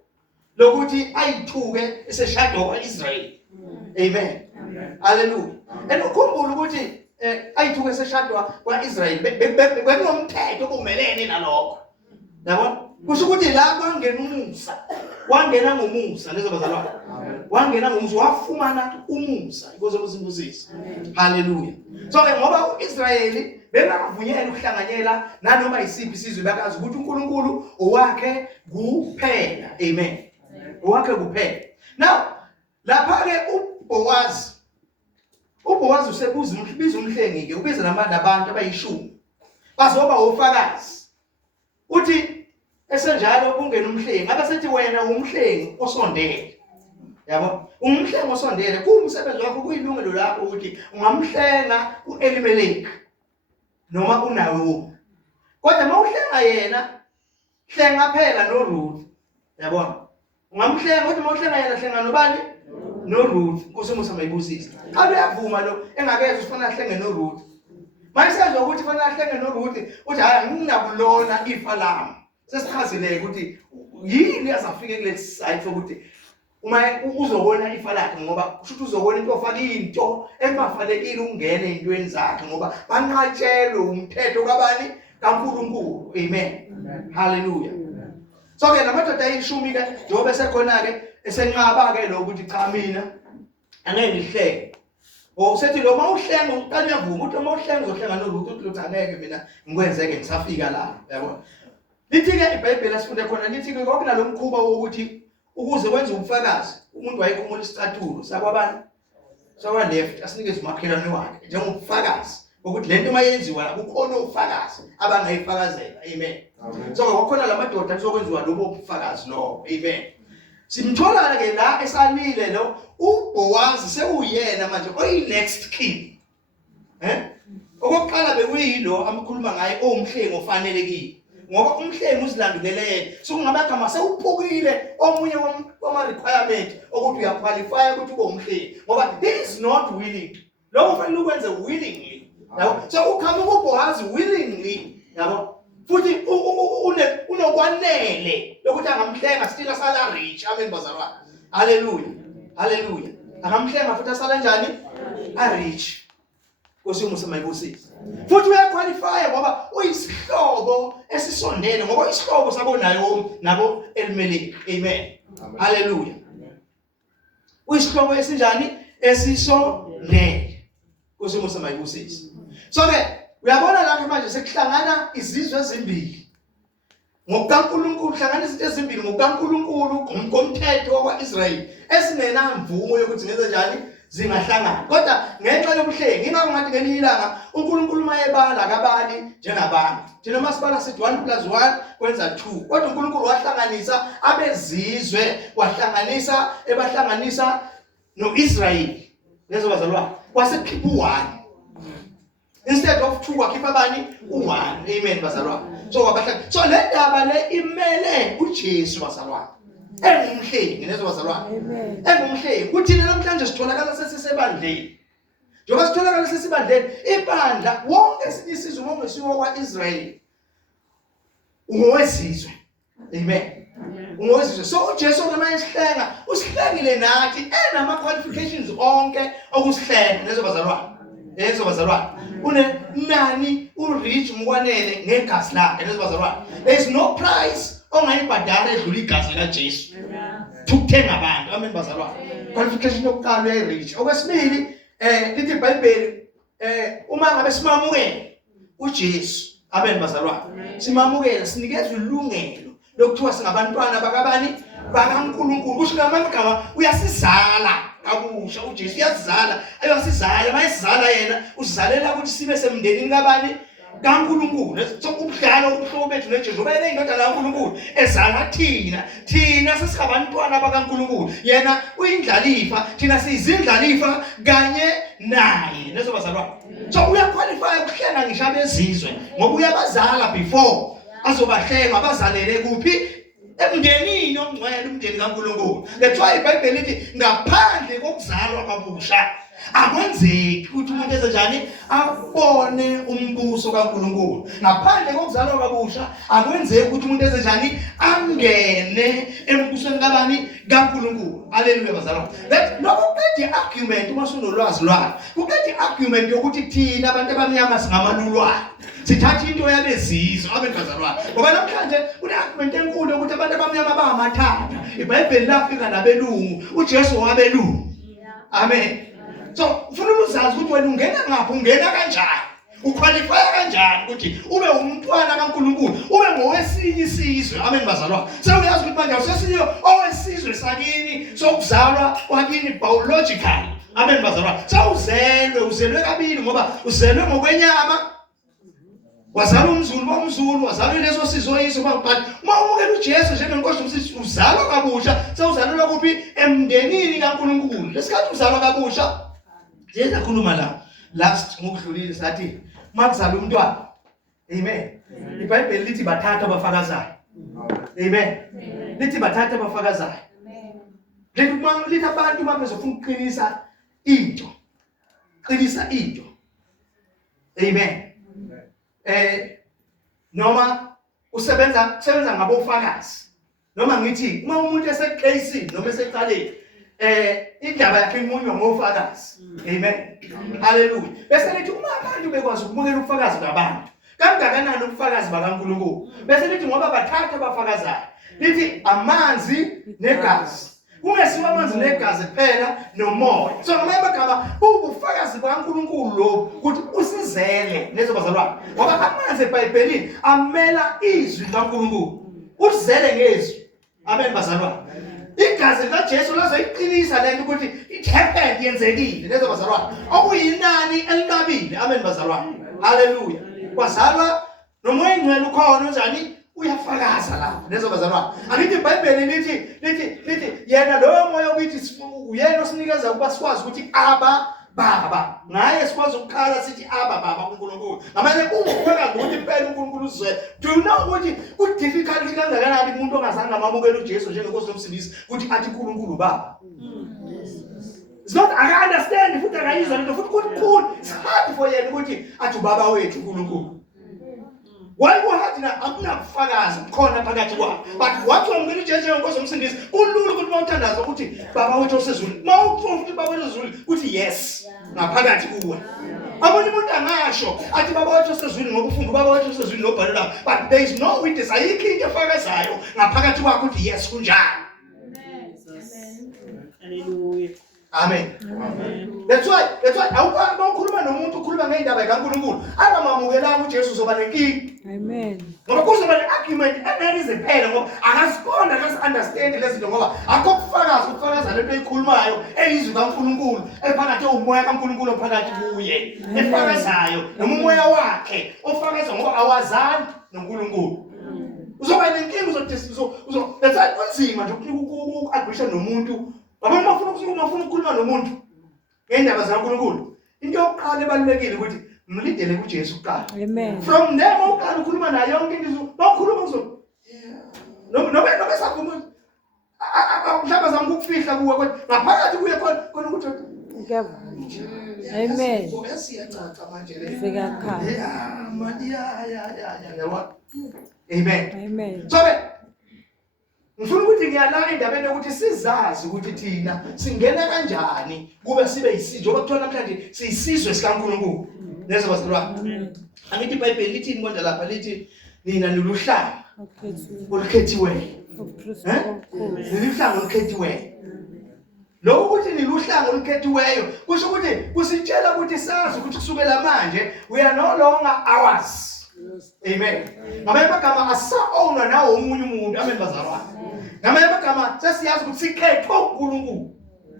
lokuthi ayithuke eseshadwa kwa-Israyeli. Amen. Hallelujah. And ukhumbule ukuthi ayithuke eseshadwa kwa-Israyeli bekunomthetho obumelene nalokho. Yabona? Kusho ukuthi la kwangena umusa. Wangena ngomusa nezobazalwane. Wangena ngomusa, wafumana umusa inkosi yobusibusisi. Hallelujah. So ngoba uIsrayeli bengavunyelwa ukuhlanganyela nanoma isiphi isizwe bakazi ukuthi uNkulunkulu owakhe kuphela. Amen. Owakhe kuphela. Now lapha ke uBoaz usebuza umhlengi ke ubiza nabantu abayishumi bazoba ofakazi. Uthi esenjalo kungena umhlengi abasethi wena umhlengi osondele. Yabo umhlengi osondele kumsebenzi wakho kuyilungelo lakho ukuthi ungamhlenga uElimeleki noma uNaomi. Kodwa mawuhlenga yena hlenga phela noRuth. Yabona? Ungamhlenga ukuthi mawuhlenga yena hlenga nobani? NoRuth. Nkosi musamayibusisa. Xa uyavuma lo engakeze ufuna ahlenge noRuth. Mayisenzwa ukuthi ufuna ahlenge noRuth uthi hayi nginabulona ifa lami. Sesichazileke ukuthi yini azafike kule site ukuthi uma uzobona ifa lakhe ngoba kusho ukuthi uzobona into ofaka into engafanelekile ukungena ezintweni zakhe ngoba banqatshelwe umthetho kabani kaNkulunkulu. Amen. Hallelujah. So ke namadoda ayishumi ke njengoba esekhona ke esenqaba ke lo ukuthi cha mina angeke ngihleke. Usethi lo mawuhlenga uqala uyavuma ukuthi mawuhlenga uzohlenga noRuth uthi lo angeke mina ngikwenzeke ngisafika la. Yabona? Lithi-ke iBhayibheli asifunde khona lithi-ke kwakunalo mkhuba wokuthi ukuze wenze ubufakazi umuntu wayekhumula isicathulo sakwabani sakwa-left asinikeze umakhelwane wakhe njengobufakazi ukuthi lento mayenziwa la kukhona ubufakazi abangayifakazela. Amen. So kwakhona la madoda kuzokwenziwa lobo bufakazi lobo. Amen. Simthola-ke la esalile lo uBowazi sekuyena manje oyi-next king. Okokuqala bekuyilo amkhuluma ngaye owumhlengi ofanelekile. Ngoba umhlengi uzilandulelele sokungabagama sewuphukile omunye wama-requirement ukuthi uyaqualify ukuthi ube umhlengi ngoba he is not willing. Lokho fanele ukwenze willingly. Yabo? So ukhama kuBowazi willingly. Yabo? Futhi unokwanele lokuthi angamhlenga still asala rich. Amen bazalwane. Hallelujah. Hallelujah. Akamhlenga futhi asala njani? A-rich. Nkosi umusema ibusisi. Futhi uyaqualify ngoba uyisihlobo esisondele ngoba isihlobo sabo nayo nabo Elimeleki. Amen. Hallelujah. Uyisihlobo esinjani? Esisondele. Nkosi umusema ibusisi. So ke uyabona lapha manje sekuhlangana izizwe ezimbili. NgokukaNkulunkulu hlangana izinto ezimbili ngokukaNkulunkulu ngomthetho wakwaIsrayeli esingenamvumo yokuthi ngenze njani zingahlangana. Kodwa ngenxa yobuhlengi ingakho ngathi ngelinye ilanga uNkulunkulu mayebala akabali njengabantu. Thina masibala sithi 1 + 1 kwenza 2. Kodwa uNkulunkulu wahlanganisa abezizwe, ebahlanganisa noIsrayeli. Lezo bazalwane wasekhipha u1. Instead of 2 wakhipha bani? U1. Amen bazalwane. So le ndaba le imele uJesu bazalwane. Engumhlengi lezo bazalwane. Engumhlengi. Kuthina namhlanje sitholakala sesisebandleni. Njengoba sitholakala sesibandleni, ibandla wonke isizwe ngomesiwe kwaIsrayeli. Ungowesizwe. Amen. Ungowesizwe. So uJesu noma esihlenga, usihlengile nathi enama qualifications onke okusihlenga lezo bazalwane. Lezo bazalwane. Unenani urich ngokwanele ngegazi lakhe lezo bazalwane. There is no price ongayibhadala edlula igazi likaJesu. Tukuthenga abantu. Amen bazalwane. Qualification yokuqala uyayirich. Okwesibili lithi iBhayibheli uma ngabe simamukele uJesu, amen bazalwane. Simamukele sinikezwe ilungelo lokuthiwa singabantwana bakabani? BakaNkulunkulu. Kusho ngamagama uyasizala kabusha uJesu uyasizala. Ayosizala mayisizala yena usizalela ukuthi sibe semndenini kabani? kaNkulunkulu. So ubudlalo ubuhlobo bethu noJesu ubele indodana kaNkulunkulu ezala thina sesingabantwana bakaNkulunkulu. Yena uyindlalifa, thina siyizindlalifa kanye naye. Lezo bazalwane. So uyaqualify ukuhlenga ngisho abezizwe ngoba uyabazala before azobahlenga bazalele kuphi? Emndenini ongcwele, umndeni kaNkulunkulu. That's why iBhayibheli lithi ngaphandle kokuzalwa kabusha akwenzeki ukuthi umuntu ezenjani abone umbuso kaNkulunkulu. Ngaphandle kokuzalwa kabusha akwenzeki ukuthi umuntu ezenjani angene embusweni kabani? kaNkulunkulu. Hallelujah bazalwane. That lokuphethe argument uma sunolwazi lwayo. Kuphethe argument yokuthi thina abantu abamnyama singamalulwane. Sithatha into yabezizwe abentu bazalwane. Ngoba namhlanje une-argument enkulu ukuthi abantu abamnyama bangamathatha. iBhayibheli lafika nabelungu, uJesu wabelungu. Amen. So ufuna uzazi ukuthi wena ungena ngaphi, ungena kanjani, uqualify kanjani ukuthi ube umntwana kaNkulunkulu, ube ngowesinye isizwe. Amen bazalwane. Sewuyazi ukuthi manje usesiyo owesizwe sakini sokuzalwa kwakini biological. Amen bazalwane. Uzelwe kabili ngoba uzelwe ngokwenyama. Wazalwa umZulu, wazalwa leso sizwe yiso but uma umukela uJesu njengenkosi umsisi uzalwa kabusha, sewuzalelwa kuphi? Emndenini kaNkulunkulu. Lesikhathi uzalwa kabusha yenza khuluma la last ngokudlulile sathi makuzala umntwana. Amen. iBhayibheli lithi bathatha abafakazayo. Amen. Lithi bathatha abafakazayo. Lithi abantu uma bezofuna ukuqinisa into. Amen. Noma usebenza ngabofakazi. Noma ngithi uma umuntu eseqhayisini noma eseqaleni indaba yakhe imunywa ngofakazi. Amen. Hallelujah. Bese lithi uma abantu bekwazi ukumukela ubufakazi babantu, kangakanani ubufakazi bakaNkulunkulu? Bese lithi ngoba bathatha abafakazayo. Lithi amanzi negazi. Kungesiwa amanzi negazi kuphela nomoya. So ngamagama ubufakazi bakaNkulunkulu lo ukuthi usizele lezo bazalwane. Ngoba amanzi eBhayibhelini amela izwi likaNkulunkulu. Usizele ngezwi. Amen bazalwane. Igazi likaJesu lazoyiqinisa lento ukuthi it happened, yenzekile lezo bazalwane. Okuyinani elinqabile. Amen bazalwane. Hallelujah. Kwazalwa nomoya ingcwele ukhona njani? Uyafakaza la lezo bazalwane. Angithi iBhayibheli lithi yena loyo moya ukuthi uyena osinikeza ukuba sikwazi ukuthi aba baba. Naye sikwazi ukukhala sithi aba baba uNkulunkulu. Ngamanye ungubeka ukuthi impela uNkulunkulu uzwe. Do you know ukuthi ku difficult kangakanani umuntu ongazange amamukela uJesu njengenkosi nomsindisi ukuthi athi uNkulunkulu baba? It's not I understand futhi akayizwa lento futhi kukhulu. It's hard for yena ukuthi athi baba wethu uNkulunkulu. Wayebuhadi na akunakufakaza khona phakathi kwabo. But wathi wamukela uJesu njengenkosi nomsindisi, kulula ukuthi mawuthandaza ukuthi baba wethu osezulwini. Mawuthi ukuthi baba wethu osezulwini uthi yes ngaphakathi kuwe. Abanye umuntu angasho athi baba wethu osezulwini ngokufunda baba wethu osezulwini ngobhalelwa. But there is no witness, ayikho into efakazayo ngaphakathi kwakho uthi yes kunjalo. Hallelujah. Amen. That's why awukwazi ukukhuluma nomuntu ukhuluma ngeindaba kaNkulunkulu angamamukelanga uJesu uzoba nenkingi. Amen. Ngoba kuzoba ne-argument engeke iphele ngoba akasiqonda akasi-understand lezi zinto ngoba akho kufakaza lento eyikhulumayo eyizwi kaNkulunkulu ephakathi umoya kaNkulunkulu ophakathi kuye efakazayo noma umoya wakhe ofakaza ngoba awazani noNkulunkulu. Uzoba nenkingi that's why kunzima nje uku-agree nomuntu. Abantu bafuna ukukhuluma nomuntu ngendaba zikaNkulunkulu. Into yokuqala ebalulekile ukuthi mlidele kuJesu kuqala. Amen. From there mawuqala ukukhuluma naye yonke into bawukhuluma kuzo. Noma sakhuluma mhlawumbe zama ukufihla kuwe kodwa ngaphakathi kuye khona ukuthi Amen. Siyacaca manje le. Siyakhala. Ya. Amen. Amen. So ngifuna ukuthi ngiyala endabeni ukuthi sizazi ukuthi thina singena kanjani kube sibe yisizwe ngoba kuthiwa namhlanje siyisizwe sikaNkulunkulu. Neze bazalwa. Angithi iBhayibheli lithi inkonda lapha lithi nina niluhlanga olukhethiweyo. Niluhlanga olukhethiweyo. Lokho ukuthi niluhlanga olukhethiweyo kusho ukuthi kusitshela ukuthi sazi ukuthi kusukela manje we are no longer ours. Amen. Ngamanye amagama asa-ownwa nawo omunye umuntu. Amen bazalwane. Ngamanye amagama sesiyazi ukuthi sikhethwe uNkulunkulu.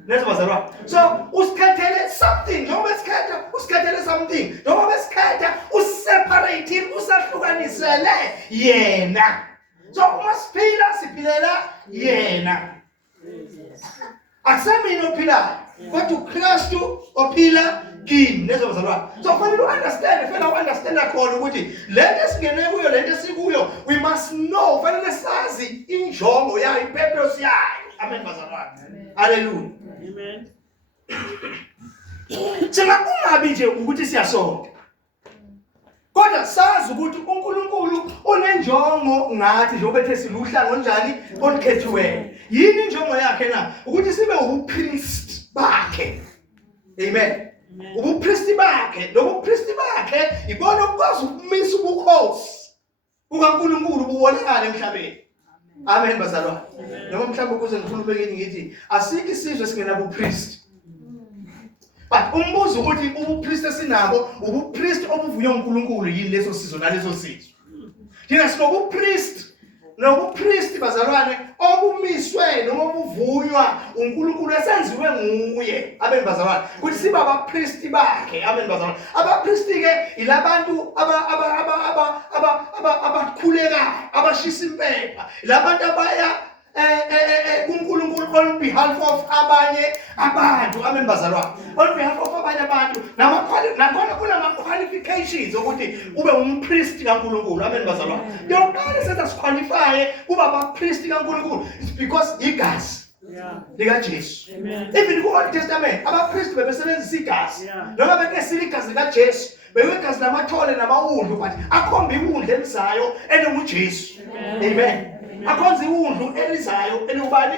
Neze bazalwane. So usikhethele something. Njengoba besikhetha usikhethele something. Njengoba besikhetha useparate usahlukanisele yena. So uma siphilela yena. Akusemina ophilayo kodwa uKristu ophila kimi. Neze bazalwane. So kufanele u-understand khona ukuthi lento esingene kuyo lento esikuyo we must know, kufanele sazi injongo yayo, ipurpose yayo. Amen bazalwane. Hallelujah. Amen. Singakungabi nje ukuthi siyasonda kodwa sazi ukuthi uNkulunkulu unenjongo ngathi njengoba ethe siluhlanga onjani olukhethiweyo. Yini injongo yakhe na? Ukuthi sibe ubupriest bakhe. Amen. Ubupriest bakhe, lobupriest bakhe ibona ukwazi ukumisa ubukhosi bukaNkulunkulu bubonakala emhlabeni. Amen bazalwane. Noma mhlawumbe kuze ngikhulumekeni ngithi asikho isizwe singena bupriest. But umbuzo ukuthi ubupriest esinabo ubupriest obuvunywa uNkulunkulu yini leso sizwe naleso sizwe. Thina sinobupriest nobupriest bazalwane obumiswe noma obuvunywa uNkulunkulu esenziwe nguye. Amen bazalwane. Kuthi siba abapriest bakhe. Amen bazalwane. Abapriest ke ilabantu abakhuleka abashisa impepha. Ilabantu abaya kuNkulunkulu on behalf of abanye abantu. Amen bazalwane. On behalf of abanye abantu nakhona kunama qualifications ukuthi ube umpriest kaNkulunkulu. Amen bazalwane. Yonke senza siqualify kuba abapriest kaNkulunkulu it's because igazi lika Jesu. Even ku Old Testament abapriest bebesebenzisa igazi. Noma bekesile igazi lika Jesu bewegazi lamathole namawundlu but akhomba iwundlu elizayo elinguJesu. Amen. Akhonza iwundlu elizayo elubani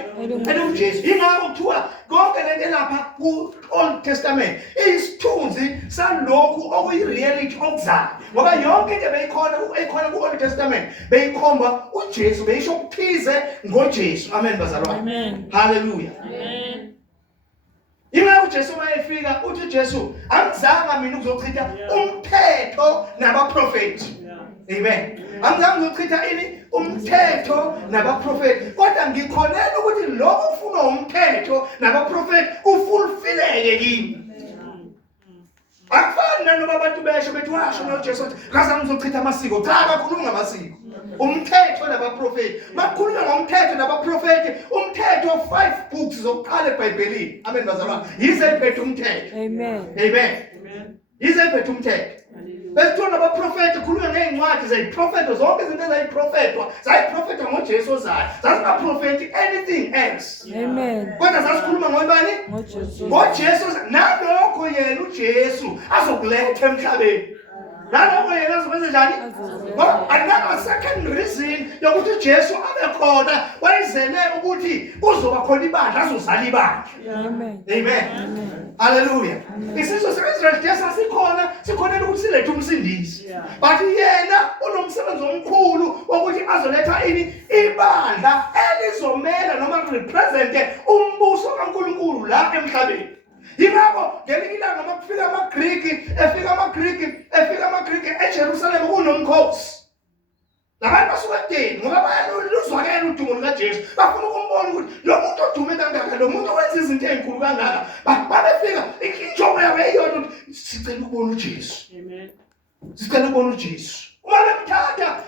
elinguJesu. Ingakho kuthiwa konke lento lapha ku Old Testament isithunzi salokhu okuyireality okuzayo. Ngoba yonke into beyikhona ku Old Testament beyikhomba uJesu, beyisho ukuthize ngoJesu. Amen bazalwane. Amen. Hallelujah. Amen. Ingakho uJesu mayefika uthi uJesu angizanga mina ukuzochitha umthetho nabaprofeti. Amen. Angizange ukuchitha ini umthetho nabaprofeti kodwa ngikhonela ukuthi lokho kufunwa umthetho nabaprofeti ufulfilleke kimi. Akufani nanoba abantu besho bethi washo noJesu ukuthi ngazange ngizochitha amasiko. Cha, kakhuluma ngamasiko. Umthetho nabaprofeti. Makhuluma ngomthetho nabaprofeti, umthetho 5 books zokuqala eBhayibhelini. Amen bazalwane. Yize iphethe umthetho. Amen. Amen. Yize iphethe umthetho. Besithola nabaprofeti khuluma ngeencwadi zeyiprofeto zonke izinto zayiprofetwa ngoJesu ozayo. Zasingaprofeti anything else. Amen. Kodwa sasikhuluma ngobani? ngoJesu. ngoJesu nalokho yena uJesu azokuletha emhlabeni. naloko yena azokwenza njani ngoba another second reason yokuthi uJesu abe khona wayizele ukuthi kuzoba khona ibandla azozala ibandla. Amen. Hallelujah. Isizwe se-Israel sikhona ukuthi silethe umsindisi. But yena unomsebenzi omkhulu wokuthi azoletha ibandla elizomela noma represente umbuso kaNkulunkulu la emhlabeni. Yingakho ngelinye ilanga makufika amaGriki eJerusalem kunomkhosi. Labantu basuka edeni ngoba bayaluzwakela udumo lukaJesu. Bafuna ukumbona ukuthi lo muntu odume kangaka, lo muntu owenza izinto ezinkulu kangaka. Babefika injongo yabo eyodwa ukuthi sicela ukubona uJesu. Amen. Sicela ukubona uJesu. Uma bemthatha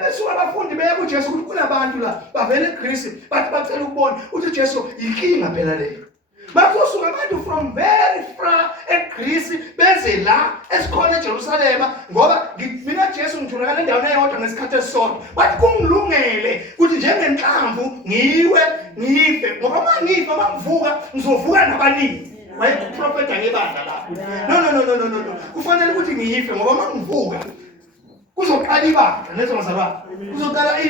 besuka abafundi beya kuJesu ukuthi kunabantu la bavele eGreece bathi bacela ukubona ukuthi uJesu inkinga phela leyo. Bazosuka abantu from very far eGreece beze la esikhona eJerusalem ngoba mina Jesu ngitholakala endaweni eyodwa ngesikhathi esisodwa. Bathi kungilungele ukuthi njengenhlamvu ngife ngoba mangifa mangivuka ngizovuka nabaningi. Wayeprofeta ngebandla lapho. No. Kufanele ukuthi ngiyife ngoba mangivuka kuzoqala ibandla nezomzalwane. Kuzoqala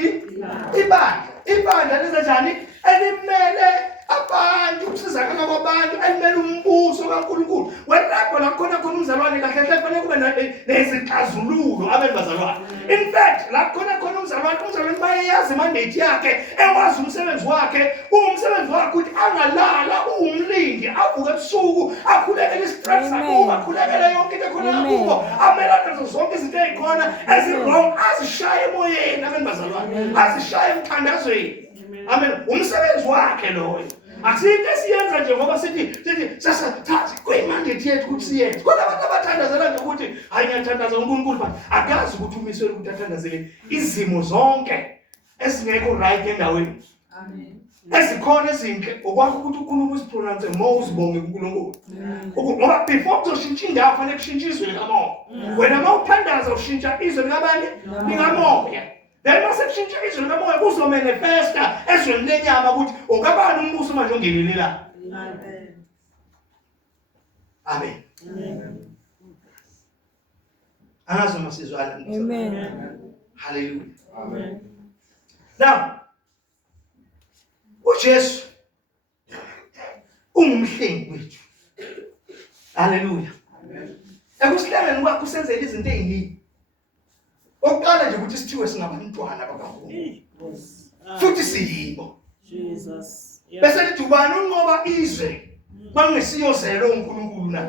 ibandla lenzenjani elimele abantu ukusizakala kwabantu elimele umbuso kaNkulunkulu. Lapho la khona umzalwane kahle kufanele kube nezixazululo abezalwane. In fact la khona umzalwane bayayazi mandate yakhe, ewazi umsebenzi wakhe. Umsebenzi wakhe ukuthi angalala umlindi avuke ebusuku akhulekele istress akuba akhulekele yonke into ekhona kubo amelana nazo zonke izinto ezikhona ezirong azishaye emoyeni abezalwane azishaye emthandazweni. Amen. Umsebenzi wakhe loyo. Akusinto esiyenza nje ngoba sithi sasathatha kwemandate yethu ukuthi siyenze. Kodwa abantu abathandazela nje ukuthi hayi ngiyathandaza uNkulunkulu but akazi ukuthi umiswe ukuthi athandazele izimo zonke esingekho right endaweni. Amen. Esikhona ezinhle okwakho ukuthi uNkulunkulu usipronounce more uzibonge uNkulunkulu. Ngoba before uzoshintsha indawo fanele kushintshe izwe likamoya. Wena mawuthandaza ushintsha izwe likabani? Likamoya. Then mase kushintsha izwe likamoya kuzomanifesta ezweni lenyama ukuthi ongabani umbuso manje ongenile la. Amen. Angazi masizwana. Amen. Hallelujah. Amen. Now uJesu ungumhlengi wethu. Hallelujah. Amen. Ekusihlangeni kwakho usenzela izinto eziningi. Oqala nje ukuthi sithiwe singabantwana bakaNkulunkulu. Futhi siyibo. Jesus. Bese lithi ubani unqoba izwe bangesiyozelo uNkulunkulu na.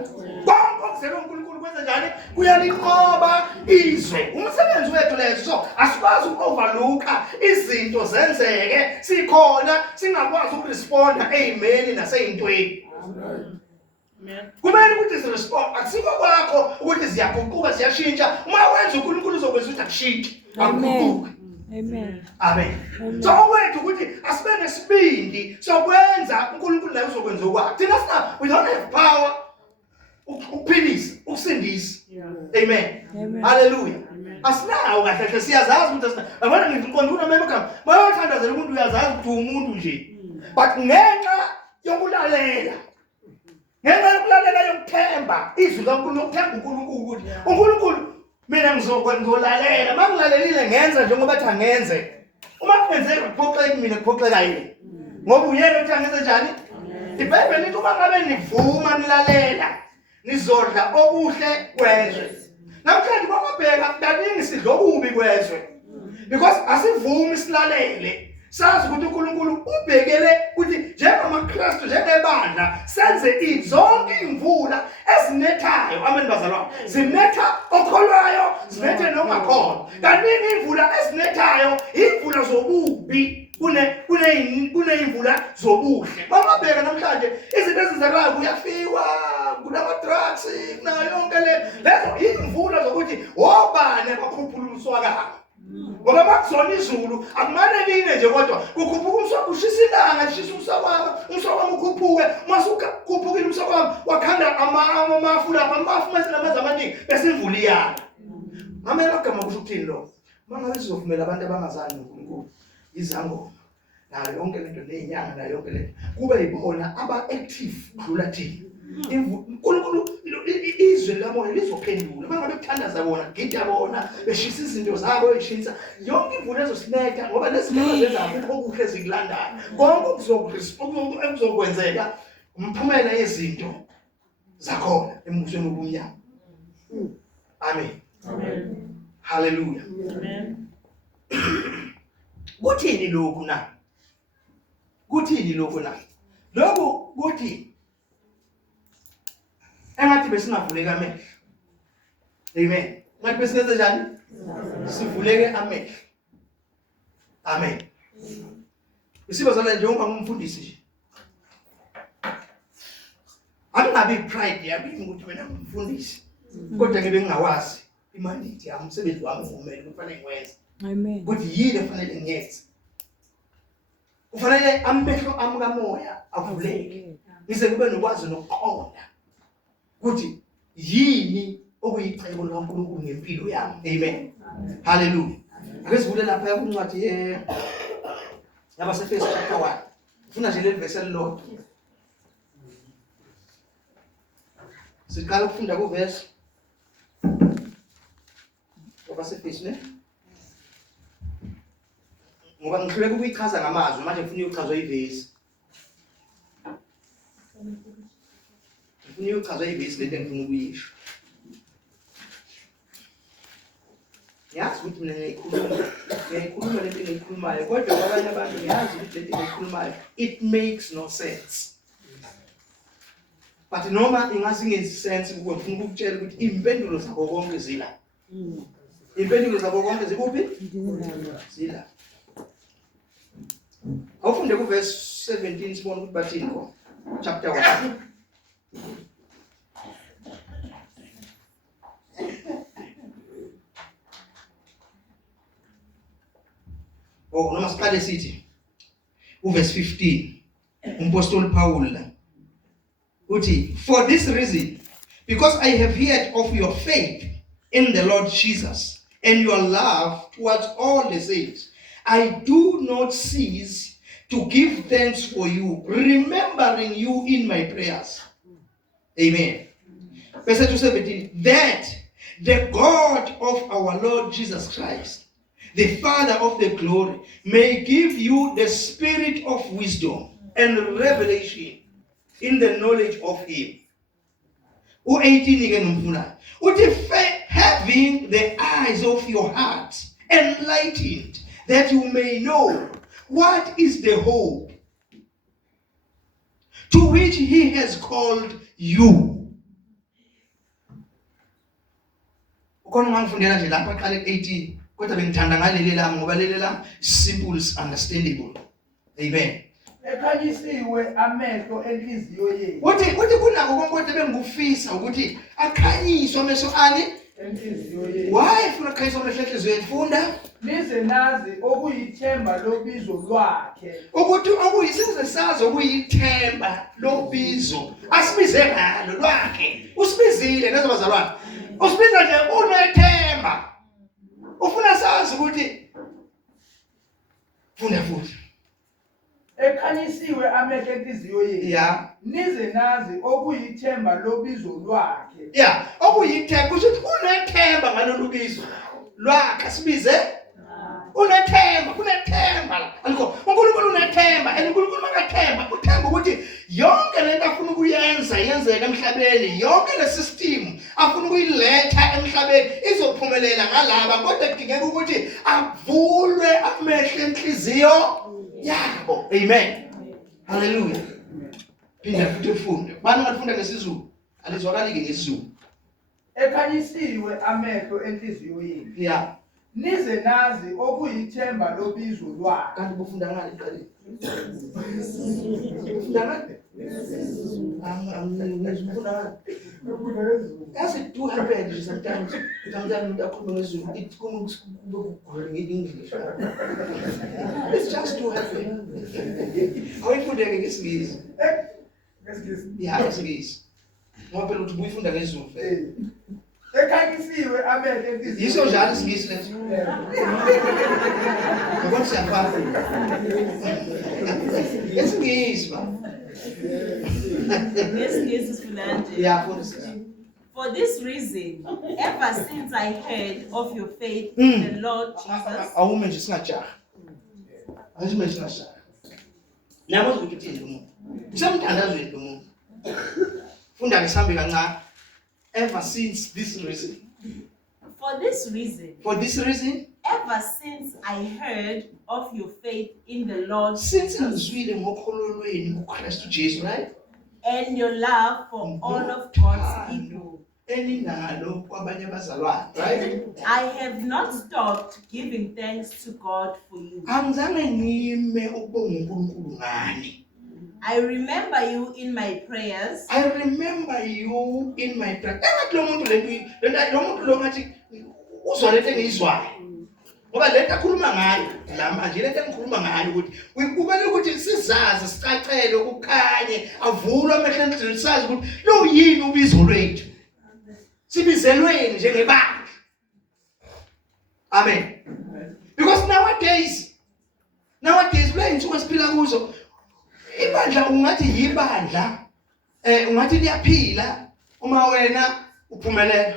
Konke okuzelo uNkulunkulu kwenza njani? Kuyalinqoba izwe. Umsebenzi wethu leso so asikwazi ukuoverlooka izinto zenzeke sikhona singakwazi ukuresponda amen naseyintweni. Amen. Kumele ukuthi sirespond akusiko kwakho ukuthi ziyaguquka ziyashintsha. Uma wenza uNkulunkulu uzokwenza ukuthi akushintshe. Akuguquki. Amen. Amen. So wethu ukuthi asibe nesibindi sokwenza uNkulunkulu la uzokwenza okwakhe. Thina sina we don't have power ukuphilisa, ukusindisa. Amen. Hallelujah. Asinawo kahle kahle siyazazi ukuthi asina. Yabona ngiqonda unomema ekhaya. Bayathandazela umuntu uyazazi ukuthi umuntu nje. But ngenxa yokulalela ngenxa yokulalela yokuthemba izwi kaNkulunkulu ukuthemba uNkulunkulu ukuthi uNkulunkulu mina ngizolalela mangilalelile ngenza njengoba bathi angenze. Uma kwenzeka kuphoxeka mina kuphoxeka yini? Ngoba uyena uthi angenze njani? iBhayibheli lithi uma ngabe nivuma nilalela nizodla okuhle kwezwe. Namhlanje bangabheka kaningi sidlo okubi kwezwe. Because asivumi silalele. Sazi ukuthi uNkulunkulu ubhekele ukuthi njengamaKristu njengebandla senze zonke imvula ezinethayo. Amen bazalwane. Zinetha okholwayo, zinethe nongakholwa. Kaningi imvula ezinethayo imvula zobubi kune imvula zobuhle. Bangabheka namhlanje izinto ezizakalayo kuyafiwa, kunama-drugs, kunayo yonke lezo imvula zokuthi obani abakhuphula umswakamo. Ngoba makuzona izulu akumane line nje kodwa kukhuphuka umswakamo ushisa ilanga lishisa umswakamo ukhuphuke masukhuphukile umswakamo wakhanda amafu lapha amafu mase namanzi amaningi bese imvula iyana. Amen. Agama kusho ukuthini lo? Mangabe sizovumela abantu abangazani noNkulunkulu izangoma nayo yonke lento nezinyanga nayo yonke lento kube yibona aba active kudlula thina. uNkulunkulu izwi likamoya lizophendula mangabe kuthandaza bona gida bona beshisa izinto zabo eshisa yonke imvula ezosinetha ngoba lezinto zenza akukho okuhle ezikulandayo konke okuzokwenzeka umphumela yezinto zakhona embusweni wobumnyama. Amen. Amen. Hallelujah. Amen. Kuthini lokhu na? Kuthini lokhu na? Lokhu kuthi engathi besingavuleka amehlo. Amen. Ngathi besingenze njani? Sivuleke amehlo. Amen. Isibazala njengoba ngumfundisi nje. Angingabi pride yami ukuthi mina ngumfundisi. Kodwa ngibe ngingawazi imandate yami umsebenzi wami ngumele kufanele ngiwenze. Amen. Ukuthi yini efanele ngiyenze. Kufanele amehlo ami kamoya avuleke. Ngize kube nokwazi nokuqonda ukuthi yini okuyicebo likaNkulunkulu ngempilo yami. Amen. Hallelujah. Ake sivule lapha kuncwadi yabaseFesu chapter 1. Ufuna nje le verse elilodwa. Siqala ukufunda kuverse yabaseFesu ne? Ngoba ngihluleka ukuyichaza ngamazwi manje ngifuna ukuchazwa ivesi. Ngifuna ukuchazwa ivesi lento engifuna ukuyisho. Yazi ukuthi mina ngiyikhuluma lento engiyikhulumayo kodwa abanye abantu ngiyazi ukuthi lento engiyikhulumayo it makes no sense. But noma ingasingenzi sense kuwe ngifuna ukukutshela ukuthi impendulo zakho konke zila. Impendulo zakho konke zikuphi? Zila. Awufunde ku verse 17 sibona ukuthi bathini ko chapter 1. Oh, noma siqale sithi uverse 15 umpostoli Paul la uthi for this reason because I have heard of your faith in the Lord Jesus and your love towards all the saints I do not cease to give thanks for you, remembering you in my prayers. Amen. Verse 17, that the God of our Lord Jesus Christ, the Father of the glory, may give you the spirit of wisdom and revelation in the knowledge of him. 18 again umfuna. Having the eyes of your heart enlightened, that you may know what is the hope to which he has called you. Ukona ngangifundela nje lapha qale 18 kodwa bengithanda ngaleli lami ngoba leli lami simple is understandable. Amen. Ekhanyisiwe amehlo enhliziyo yenu. Uthi kunako konke kodwa bengikufisa ukuthi akhanyiswe amehlo ani Enhliziyo yenu. why funa akhanyiswe amehlo enhliziyo yenu funda Nize nazi okuyithemba lobizo lwakhe. ukuthi okuyisize sazi okuyithemba lobizo asibize ngalo lwakhe usibizile nezabazalwane usibiza nje unethemba ufuna sazi ukuthi funda futhi Ekhanyisiwe amehlo enhliziyo yenu. ya Nize nazi okuyithemba lobizo lwakhe. ya okuyithemba kusho ukuthi unethemba ngalolu bizo lwakhe asibize kunethemba alikho uNkulunkulu unethemba uNkulunkulu makathemba uthemba ukuthi yonke lento afuna ukuyenza yenzeka emhlabeni yonke le system afuna ukuyiletha emhlabeni izophumelela ngalaba kodwa kudingeka ukuthi avulwe amehlo enhliziyo yabo. Amen. Hallelujah. Phinda futhi ufunde bani ngafunda ngesizulu alizwakali ke ngesizulu. Ekhanyisiwe amehlo enhliziyo yenu. Ya Nize nazi okuyithemba lobizo lwakhe. kanti bufunda ngani qale bufunda ngani as it do happen sometimes umuntu akhuluma ngesiZulu it kube English it's just to happen awuyifundeke ngesingisi Ngesingisi. ya ngesingisi ngoba phela uthi buyifunda ngesiZulu ekhanyisiwe amehlo enhliziyo Yiso njalo isingisi leso. Yabona siyafana. Isingisi ba. Ngesingisi sifunanje. Yeah, for this. For this reason, ever since I heard of your faith in the Lord Jesus, Awume nje singajaha. Awume nje singajaha. Nabo ukuthi lo muntu. Usamthandazweni lo muntu. Funda ngesambi kancane. Ever since this reason. for this reason, For this reason, ever since I heard of your faith in the Lord since ngizwile ngokhololweni kuKristu Jesu, right? and your love for all of God's people, Eninalo kwabanye abazalwane, right? I have not stopped giving thanks to God for you. Angizange ngime ukubonga uNkulunkulu ngani. I remember you in my prayers. I remember you in my prayer. Engathi lo muntu lo muntu lo ngathi uzwa lento engizwayo. Ngoba lento akhuluma ngayo la manje lento engikhuluma ngayo ukuthi kubele ukuthi sizazi sicacele ukukhanye avulwe amehlo endlini sazi ukuthi lo yini ubizo lwethu. Sibizelweni njengebandla. Amen. Because nowadays kule insuku esiphila kuzo ibandla ungathi yibandla ungathi liyaphila uma wena uphumelela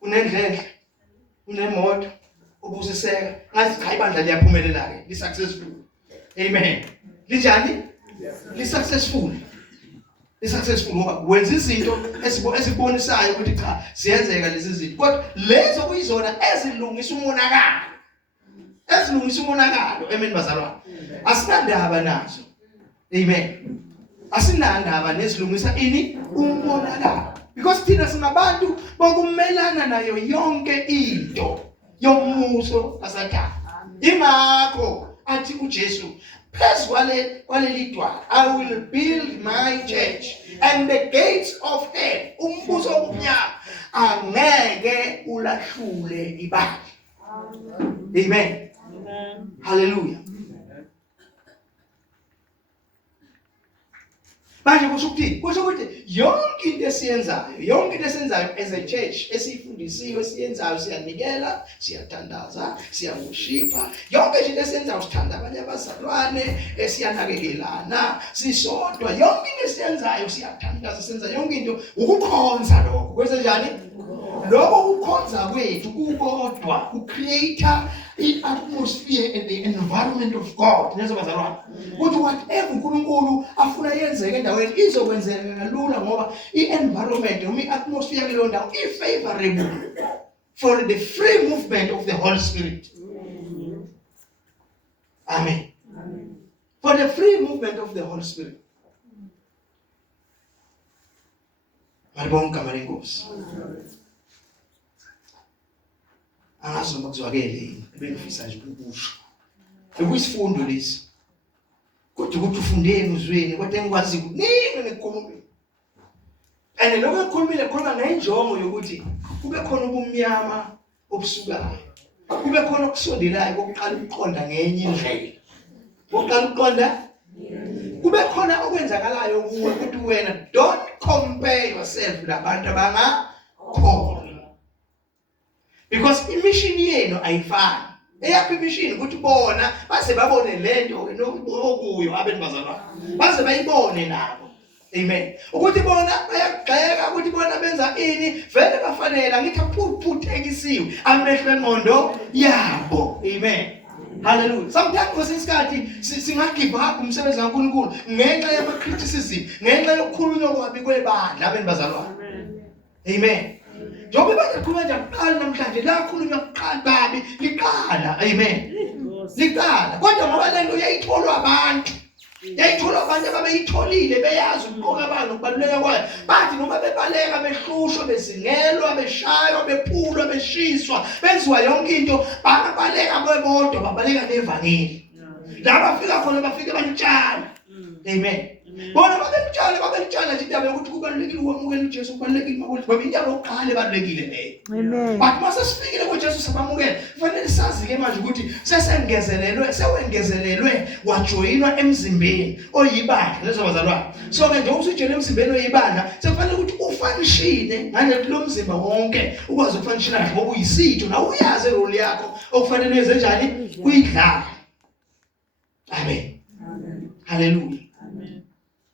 unendlela unemoto ubusiseka ngathi cha ibandla liyaphumelela ke li successful. Amen. Linjani? Li successful. Li successful ngoba wenza izinto esibonisayo ukuthi cha siyenzeka lezi zinto kodwa lezo kuyizona ezilungisa umonakalo. Ezilungisa umonakalo. Amen bazalwane. Asinandaba nazo. Amen. Asinandaba nezilungisa ini umonakalo. Because thina singabantu bokumelana nayo yonke into yomuso kaSathane. Ingakho athi uJesu phezu kwaleli dwala I will build my church and the gates of hell umbuso omnyama angeke ulahlule ibandla. Amen. Amen. Hallelujah. Manje kusho ukuthi yonke into esiyenzayo as a church esifundisiwe siyenzayo siyanikela siyathandaza siyaworshipha yonke into esiyenzayo sithanda abanye abazalwane siyanakekelana sisodwa yonke into esiyenzayo siyathandaza senza yonke into ukukhonza lokho kwenze njani lokho ukukhonza kwethu kukodwa kucreator i-atmosphere and the environment of God. Nezo bazalwane. Ukuthi whatever uNkulunkulu afuna yenzeke endaweni izokwenzeka kalula ngoba i-environment noma i-atmosphere kuleyo ndawo i-favorable for the free movement of the Holy Spirit. Amen. For the free movement of the Holy Spirit. Malibonga malengosi. Angazi noma kuzwakele bengifisa nje ukusho bekuyisifundo lesi kodwa ukuthi ufundeni uzweni kodwa engikwazi ukuningi ngikhuluma and lokho ngikhulumile khona ngenjongo yokuthi kube khona ubumnyama obusukayo kube khona okusondelayo kokuqala ukuqonda ngenye indlela oqala ukuqonda kube khona okwenzakalayo kuwe ukuthi wena don't compare yourself nabantu abangakhona. Because imission yenu ayifani. Eyaphi imission ukuthi bona base babone lento okuyo abenibazalwane. Base bayibone nabo. Amen. Ukuthi bona bayagxeka ukuthi bona benza ini vele bafanele ngithi aphuthekisiwe amehlo engqondo yabo. Amen. Hallelujah. Sometimes kwesinsikhathi singagive up umsebenzi kaNkulunkulu ngenxa yama criticism, ngenxa yokukhulunywa kwabi kwebandla abenibazalwane. Amen. Njobe bayakhuluma nje kuqala namhlanje la khulunywa kuqala babi liqala. Amen. Liqala. Kodwa ngoba lento yayitholwa abantu. Yayitholwa abantu ababeyitholile beyazi ukuqoka abantu ukubaluleka kwayo. Bathi noma bebaleka behlushwa bezingelwa beshaywa bephulwa beshiswa benziwa yonke into babaleka bebodwa babaleka nevangeli. La bafika khona bafike banitshana. Amen. bona babelitshala nje indaba yokuthi kubalulekile ukwamukela uJesu, kubalulekile makuthi ngoba indaba yokuqala ebalulekile leyo. Amen. But mase sifikile kuJesu sabamukela, kufanele sazi ke manje ukuthi sewengezelelwe wajoyinwa emzimbeni oyibandla lezabazalwane. So ke nje usujoyina emzimbeni oyibandla, sekufanele ukuthi ufanishine ngale lo mzimba wonke ukwazi ukufanishina kahle ngoba uyisitho na uyazi role yakho okufanele wenze njani uyidlala. Amen. Hallelujah.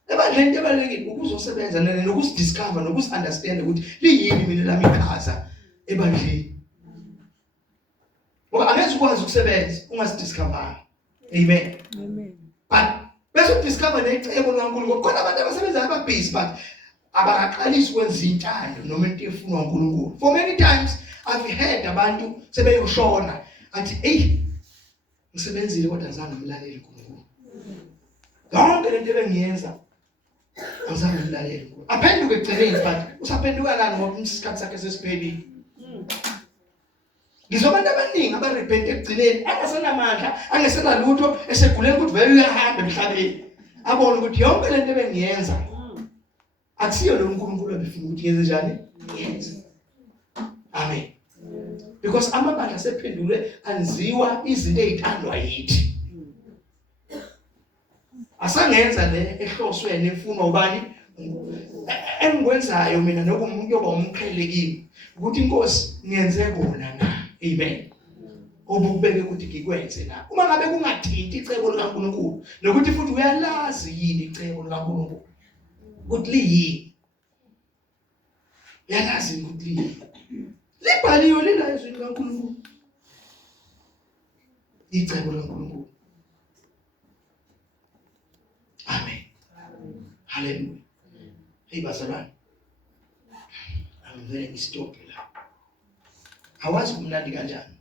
Ebandleni into ebalulekile ukuzosebenza nokusidiscover nokusunderstand ukuthi liyini mina lami iqhaza ebandleni. Ngoba angeke ukwazi ukusebenza ungasidiscover. Amen. Amen. But bese udiscover necebo likaNkulunkulu. Khona abantu abasebenza ababusy but abaqalisi ukwenza intando noma into efunwa uNkulunkulu. For many times I've heard abantu sebeyoshona athi hey ngisebenzile kodwa azange ngimlalele uNkulunkulu. Yonke lento ebengiyenza azange ngimlalele uNkulunkulu. Aphenduke egcineni but usaphenduka nani ngoba isikhathi sakhe sesiphelile. Ngizobantu abaningi abarepent egcineni angasenamandla, angesenalutho, eseguleni ukuthi vele uyahamba emhlabeni. Abone ukuthi yonke lento ebengiyenza akusiyo lo uNkulunkulu ebefuna ukuthi yenze njani? Yenze. Amen. Because amabandla sephendulwe anziwa izinto ezithandwa yithi. Asangenza le ehloswe nefunwa ubani engikwenzayo mina nokumuntu yoba umqhelekile ukuthi inkosi ngiyenze kona na. Amen. Obubeke ukuthi ngikwenze na. Uma ngabe kungathinti icebo likaNkulunkulu nokuthi futhi uyalazi yini icebo likaNkulunkulu ukuthi liyini. Uyalazi ukuthi liyini. Libhaliwe lila izwi likaNkulunkulu. Icebo likaNkulunkulu. Amen. Hallelujah. Hey bazalwane. Angivele ngistop la. Awazi kumnandi kanjani.